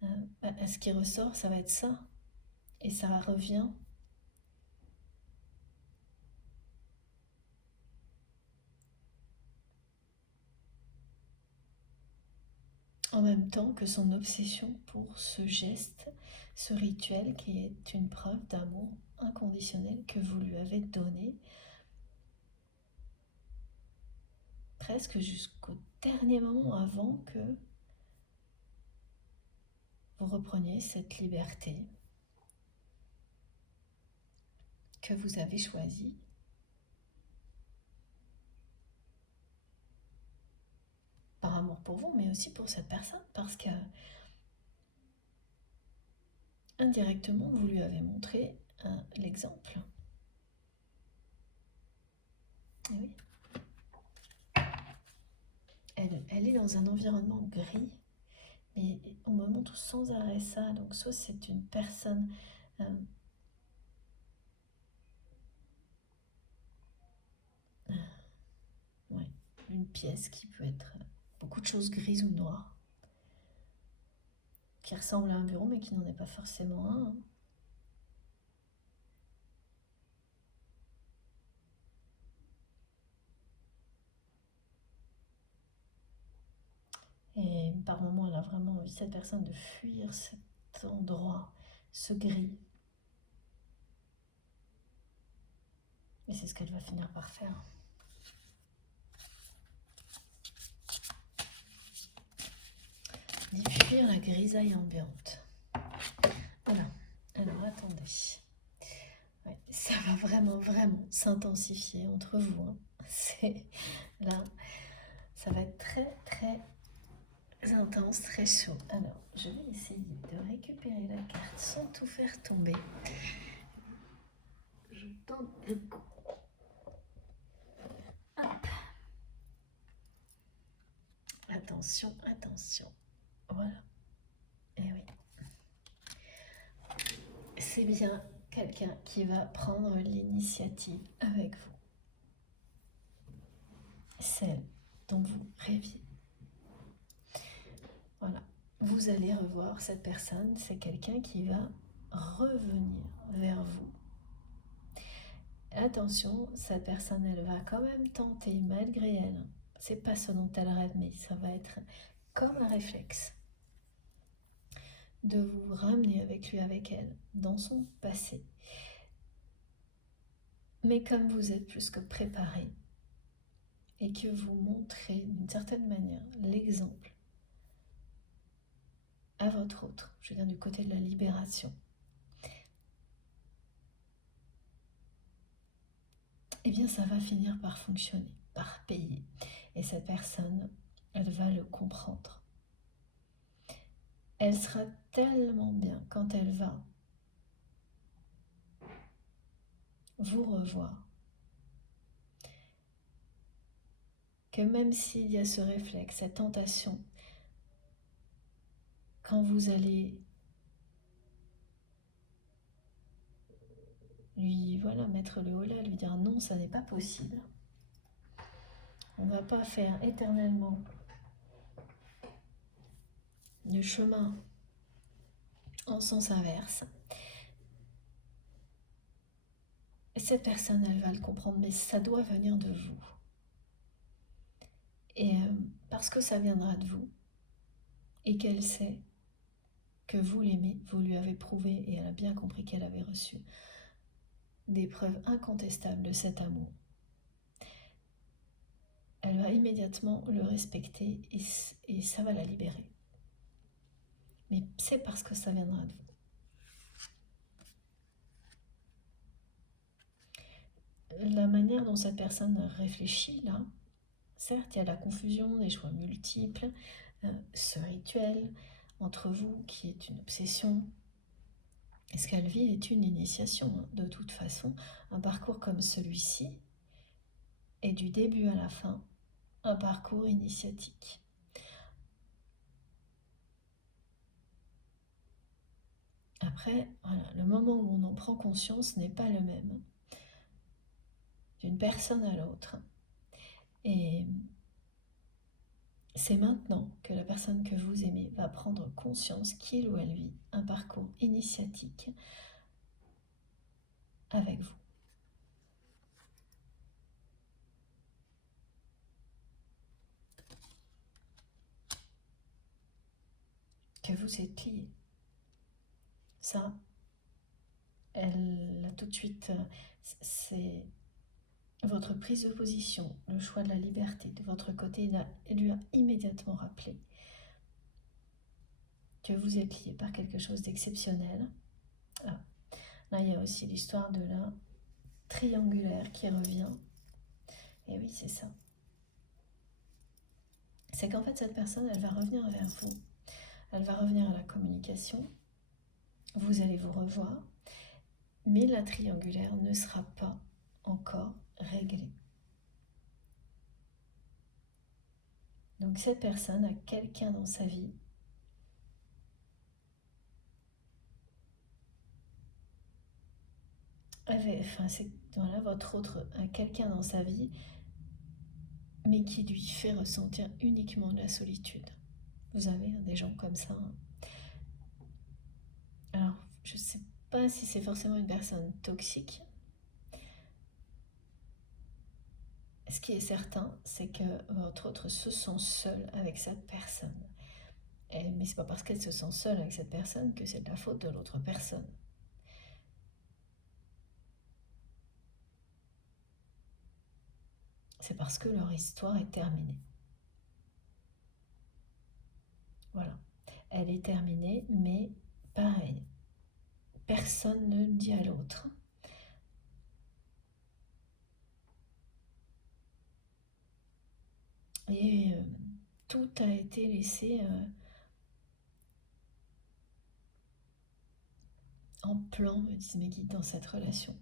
ce qui ressort, ça va être ça. Et ça revient. En même temps que son obsession pour ce geste, ce rituel qui est une preuve d'amour inconditionnel que vous lui avez donné, presque jusqu'au dernier moment avant que vous repreniez cette liberté que vous avez choisie. Par amour pour vous, mais aussi pour cette personne, parce que indirectement, vous lui avez montré l'exemple. Et oui. Elle est dans un environnement gris, mais on me montre sans arrêt ça. Donc soit c'est une personne ouais, une pièce qui peut être beaucoup de choses grises ou noires, qui ressemble à un bureau mais qui n'en est pas forcément un. Hein. Et par moments, elle a vraiment envie, cette personne, de fuir cet endroit, ce gris. Et c'est ce qu'elle va finir par faire. D'y fuir la grisaille ambiante. Voilà. Alors, attendez. Ouais, ça va vraiment s'intensifier entre vous. Hein. C'est là, ça va être très intense, très chaud. Alors, je vais essayer de récupérer la carte sans tout faire tomber. Je tente le coup. Hop. Attention, attention. Voilà. Et oui. C'est bien quelqu'un qui va prendre l'initiative avec vous. Celle dont vous rêviez. Voilà. Vous allez revoir cette personne, c'est quelqu'un qui va revenir vers vous. Attention, cette personne, elle va quand même tenter, malgré elle. C'est pas ce dont elle rêve, mais ça va être comme un réflexe de vous ramener avec lui, avec elle, dans son passé. Mais comme vous êtes plus que préparé et que vous montrez d'une certaine manière l'exemple à votre autre, je viens du côté de la libération, eh bien ça va finir par fonctionner, par payer. Et cette personne, elle va le comprendre. Elle sera tellement bien quand elle va vous revoir, que même s'il y a ce réflexe, cette tentation, quand vous allez lui mettre le holà, lui dire non, ça n'est pas possible. On ne va pas faire éternellement le chemin en sens inverse. Et cette personne, elle va le comprendre, mais ça doit venir de vous. Et parce que ça viendra de vous, et qu'elle sait que vous l'aimez, vous lui avez prouvé, et elle a bien compris qu'elle avait reçu des preuves incontestables de cet amour, elle va immédiatement le respecter et ça va la libérer. Mais c'est parce que ça viendra de vous. La manière dont cette personne réfléchit là, certes il y a la confusion, des choix multiples, ce rituel entre vous qui est une obsession, et ce qu'elle vit est une initiation. De toute façon, un parcours comme celui-ci est du début à la fin un parcours initiatique. Après, voilà, le moment où on en prend conscience n'est pas le même d'une personne à l'autre. Et c'est maintenant que la personne que vous aimez va prendre conscience qu'il ou elle vit un parcours initiatique avec vous. Que vous êtes liés. Ça, elle a tout de suite, c'est votre prise de position, le choix de la liberté de votre côté, elle lui a immédiatement rappelé que vous êtes liés par quelque chose d'exceptionnel. Ah, là, il y a aussi l'histoire de la triangulaire qui revient. Et oui, c'est ça. C'est qu'en fait, cette personne, elle va revenir vers vous. Elle va revenir à la communication. Vous allez vous revoir. Mais la triangulaire ne sera pas encore réglée. Donc cette personne a quelqu'un dans sa vie c'est voilà, votre autre a quelqu'un dans sa vie, mais qui lui fait ressentir uniquement de la solitude. Vous avez des gens comme ça. Alors, je ne sais pas si c'est forcément une personne toxique. Ce qui est certain, c'est que votre autre se sent seul avec cette personne. Mais c'est pas parce qu'elle se sent seule avec cette personne que c'est de la faute de l'autre personne. C'est parce que leur histoire est terminée. Voilà. Elle est terminée, mais pareil. Personne ne le dit à l'autre. Et tout a été laissé en plan, me disent mes guides, dans cette relation.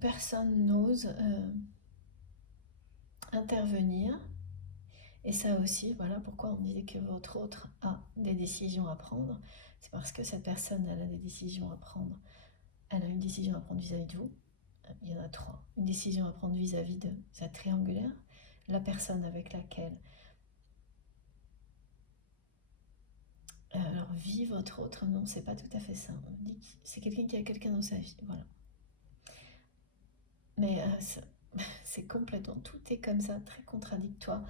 Personne n'ose intervenir. Et ça aussi, voilà pourquoi on disait que votre autre a des décisions à prendre. C'est parce que cette personne, elle a des décisions à prendre. Elle a une décision à prendre vis-à-vis de vous. Il y en a 3. Une décision à prendre vis-à-vis de sa triangulaire, la personne avec laquelle alors vit votre autre, non, c'est pas tout à fait ça. On dit que c'est quelqu'un qui a quelqu'un dans sa vie, voilà. Mais c'est complètement, tout est comme ça, très contradictoire.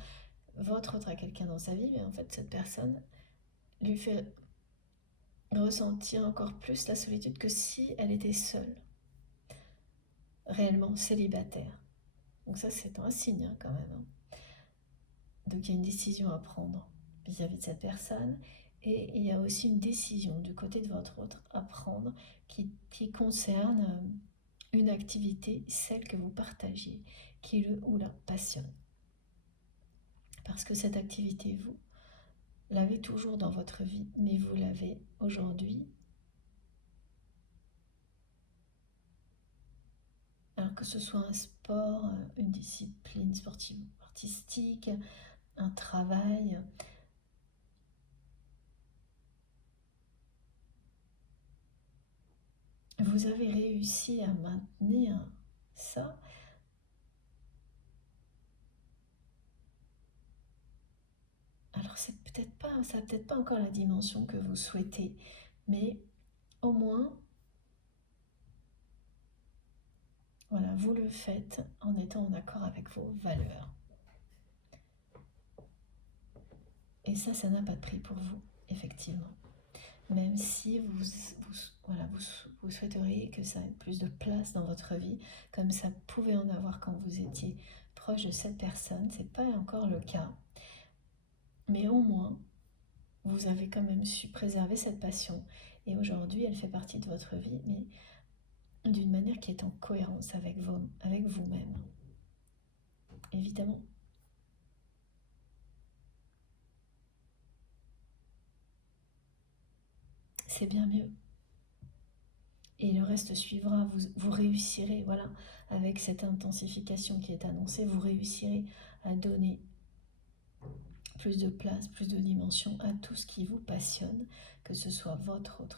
Votre autre a quelqu'un dans sa vie, mais en fait cette personne lui fait ressentir encore plus la solitude que si elle était seule, réellement célibataire. Donc ça c'est un signe quand même. Donc il y a une décision à prendre vis-à-vis de cette personne, et il y a aussi une décision du côté de votre autre à prendre qui concerne une activité, celle que vous partagez, qui le ou la passionne. Parce que cette activité, vous l'avez toujours dans votre vie, mais vous l'avez aujourd'hui. Alors que ce soit un sport, une discipline sportive ou artistique, un travail, vous avez réussi à maintenir ça. Alors c'est peut-être pas, ça n'a peut-être pas encore la dimension que vous souhaitez, mais au moins Voilà, vous le faites en étant en accord avec vos valeurs. Et ça n'a pas de prix pour vous, effectivement. Même si vous souhaiteriez que ça ait plus de place dans votre vie, comme ça pouvait en avoir quand vous étiez proche de cette personne, c'est pas encore le cas. Mais au moins, vous avez quand même su préserver cette passion. Et aujourd'hui, elle fait partie de votre vie, mais d'une manière qui est en cohérence avec vous-même. Évidemment. C'est bien mieux. Et le reste suivra, vous réussirez, voilà, avec cette intensification qui est annoncée, vous réussirez à donner plus de place, plus de dimension à tout ce qui vous passionne, que ce soit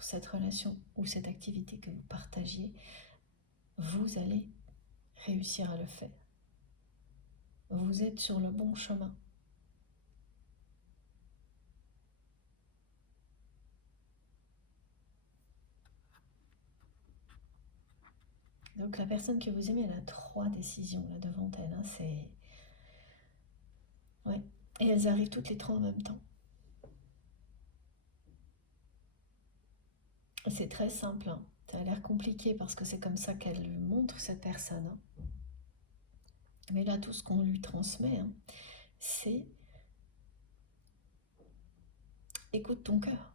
cette relation ou cette activité que vous partagiez, vous allez réussir à le faire. Vous êtes sur le bon chemin. Donc la personne que vous aimez, elle a 3 décisions là devant elle. Hein, ouais. Et elles arrivent toutes les 3 en même temps. C'est très simple. Hein. Ça a l'air compliqué parce que c'est comme ça qu'elle montre cette personne. Hein. Mais là, tout ce qu'on lui transmet, hein, c'est écoute ton cœur.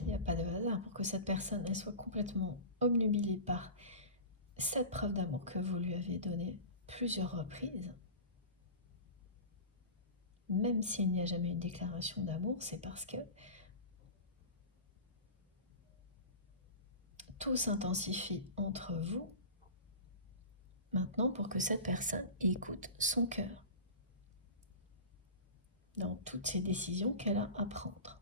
Il n'y a pas de hasard pour que cette personne elle soit complètement obnubilée par cette preuve d'amour que vous lui avez donnée plusieurs reprises. Même s'il n'y a jamais une déclaration d'amour, c'est parce que tout s'intensifie entre vous maintenant pour que cette personne écoute son cœur dans toutes ces décisions qu'elle a à prendre.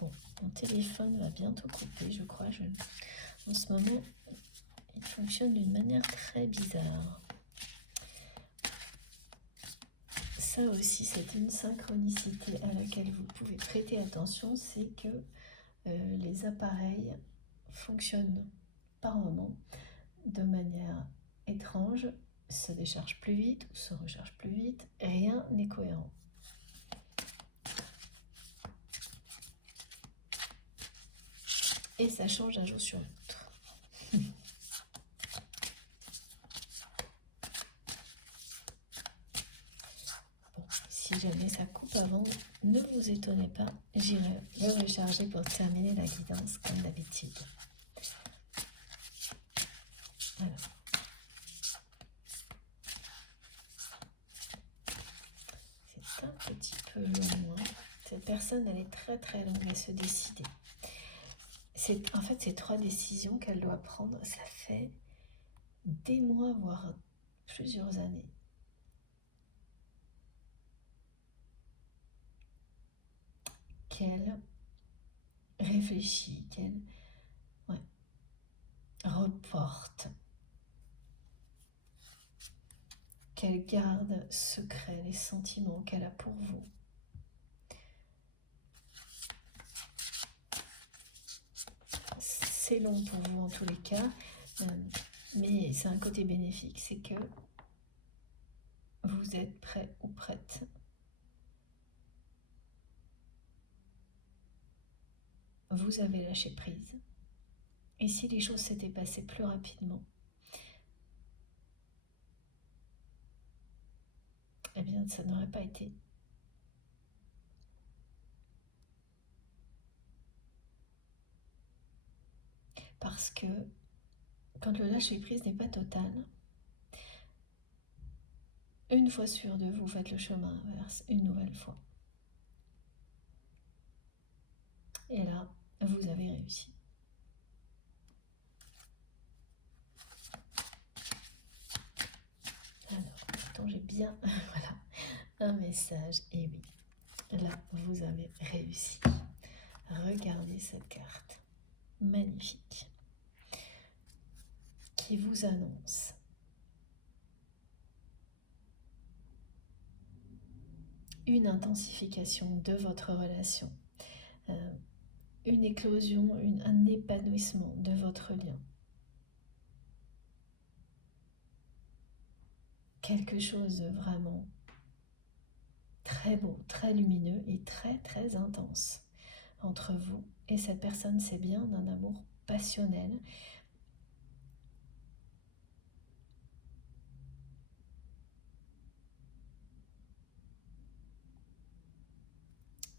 Bon, mon téléphone va bientôt couper, je crois. En ce moment, il fonctionne d'une manière très bizarre. Ça aussi, c'est une synchronicité à laquelle vous pouvez prêter attention, c'est que les appareils fonctionnent par moments de manière étrange, se déchargent plus vite ou se rechargent plus vite, rien n'est cohérent. Et ça change d'un jour sur l'autre. Bon, si jamais ça coupe avant, ne vous étonnez pas, j'irai le recharger pour terminer la guidance comme d'habitude. Voilà. C'est un petit peu long. Hein. Cette personne, elle est très très longue à se décider. En fait, ces 3 décisions qu'elle doit prendre, ça fait des mois, voire plusieurs années. Qu'elle réfléchit, qu'elle reporte, qu'elle garde secret les sentiments qu'elle a pour vous. C'est long pour vous en tous les cas, mais c'est un côté bénéfique, c'est que vous êtes prêt ou prête vous avez lâché prise. Et si les choses s'étaient passées plus rapidement, eh bien, ça n'aurait pas été. Parce que quand le lâcher prise n'est pas total, une fois sur 2, vous faites le chemin inverse une nouvelle fois. Et là, vous avez réussi. Alors, pourtant j'ai bien voilà, un message. Et oui, là, vous avez réussi. Regardez cette carte. Magnifique. Qui vous annonce une intensification de votre relation, une éclosion, un épanouissement de votre lien. Quelque chose de vraiment très beau, très lumineux et très très intense entre vous et cette personne. C'est bien d'un amour passionnel.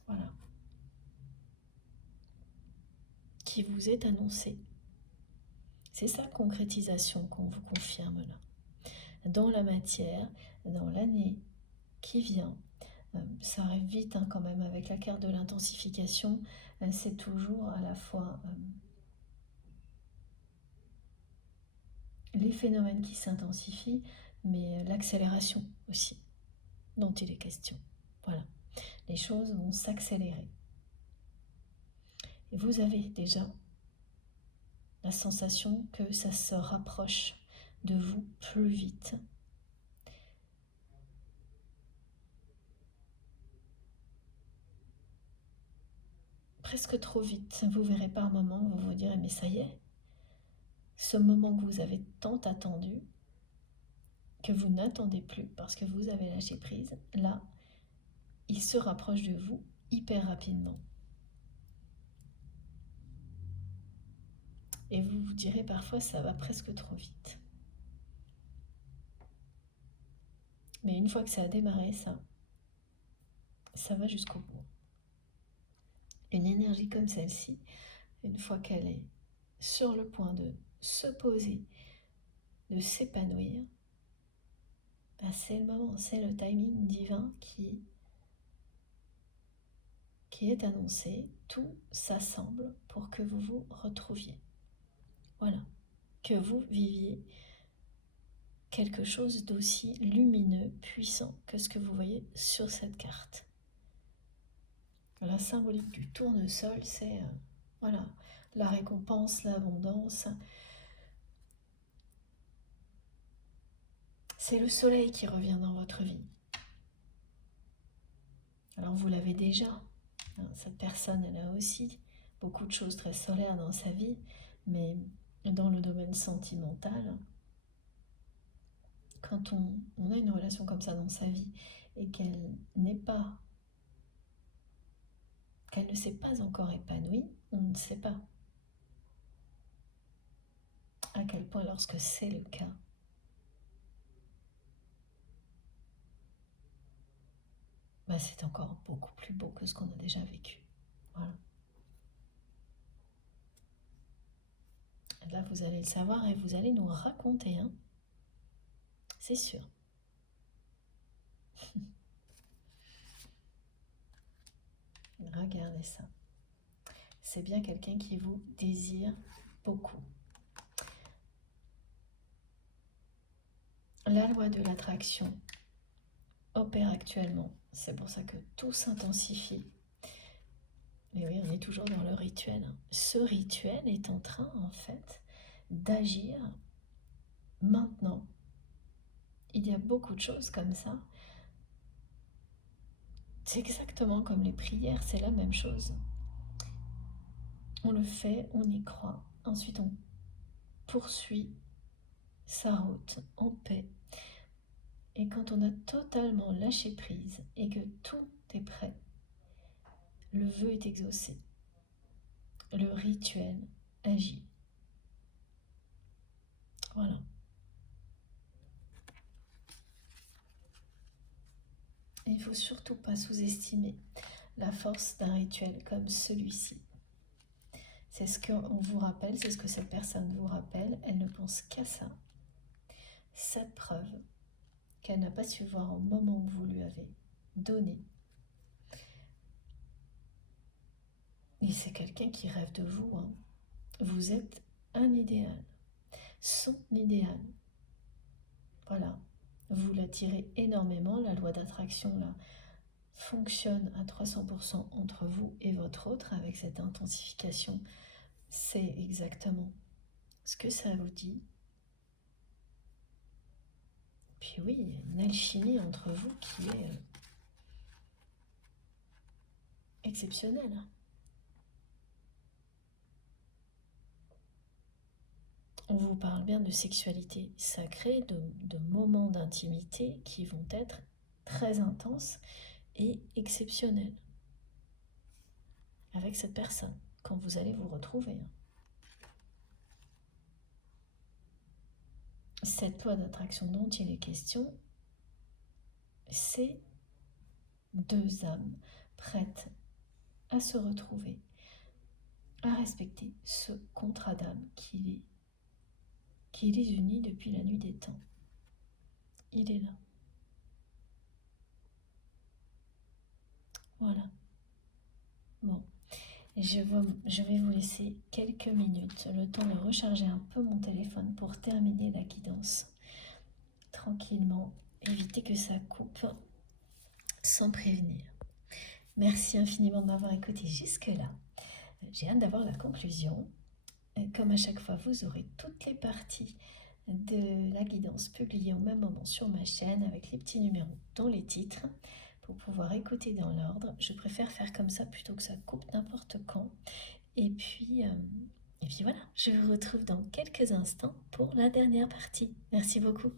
Voilà. Qui vous est annoncé. C'est sa concrétisation qu'on vous confirme là. Dans la matière, dans l'année qui vient, ça arrive vite quand même avec la carte de l'intensification, c'est toujours à la fois les phénomènes qui s'intensifient, mais l'accélération aussi, dont il est question. Voilà, les choses vont s'accélérer. Et vous avez déjà la sensation que ça se rapproche de vous plus vite. Presque trop vite. Vous verrez par moments, vous vous direz, mais ça y est, ce moment que vous avez tant attendu, que vous n'attendez plus parce que vous avez lâché prise, là, il se rapproche de vous hyper rapidement. Et vous vous direz parfois, ça va presque trop vite. Mais une fois que ça a démarré, ça va jusqu'au bout. Une énergie comme celle-ci, une fois qu'elle est sur le point de se poser, de s'épanouir, c'est le moment, c'est le timing divin qui est annoncé. Tout s'assemble pour que vous vous retrouviez. Voilà, que vous viviez quelque chose d'aussi lumineux, puissant que ce que vous voyez sur cette carte. La symbolique du tournesol, c'est voilà, la récompense, l'abondance. C'est le soleil qui revient dans votre vie. Alors vous l'avez déjà, hein, cette personne, elle a aussi beaucoup de choses très solaires dans sa vie, mais dans le domaine sentimental, quand on a une relation comme ça dans sa vie et qu'elle ne s'est pas encore épanouie, on ne sait pas à quel point, lorsque c'est le cas, c'est encore beaucoup plus beau que ce qu'on a déjà vécu. Voilà. Là, vous allez le savoir et vous allez nous raconter, hein. C'est sûr. Regardez ça. C'est bien quelqu'un qui vous désire beaucoup. La loi de l'attraction opère actuellement. C'est pour ça que tout s'intensifie. Mais oui, on est toujours dans le rituel. Ce rituel est en train, en fait, d'agir maintenant. Il y a beaucoup de choses comme ça. C'est exactement comme les prières, c'est la même chose. On le fait, on y croit. Ensuite, on poursuit sa route en paix. Et quand on a totalement lâché prise et que tout est prêt, le vœu est exaucé. Le rituel agit. Voilà. Et il ne faut surtout pas sous-estimer la force d'un rituel comme celui-ci. C'est ce qu'on vous rappelle, c'est ce que cette personne vous rappelle. Elle ne pense qu'à ça. Cette preuve qu'elle n'a pas su voir au moment où vous lui avez donné. Et c'est quelqu'un qui rêve de vous, hein. Vous êtes un idéal, son idéal. Voilà, vous l'attirez énormément. La loi d'attraction là fonctionne à 300% entre vous et votre autre avec cette intensification. C'est exactement ce que ça vous dit. Puis oui, il y a une alchimie entre vous qui est exceptionnel. On vous parle bien de sexualité sacrée, de moments d'intimité qui vont être très intenses et exceptionnels avec cette personne quand vous allez vous retrouver. Cette loi d'attraction dont il est question, c'est deux âmes prêtes à se retrouver, à respecter ce contrat d'âme qui les unit depuis la nuit des temps. Il est là. Voilà. Bon, je vais vous laisser quelques minutes, le temps de recharger un peu mon téléphone pour terminer la guidance. Tranquillement, éviter que ça coupe sans prévenir. Merci infiniment de m'avoir écouté jusque-là. J'ai hâte d'avoir la conclusion. Comme à chaque fois, vous aurez toutes les parties de la guidance publiées au même moment sur ma chaîne avec les petits numéros dans les titres pour pouvoir écouter dans l'ordre. Je préfère faire comme ça plutôt que ça coupe n'importe quand. Et puis voilà, je vous retrouve dans quelques instants pour la dernière partie. Merci beaucoup.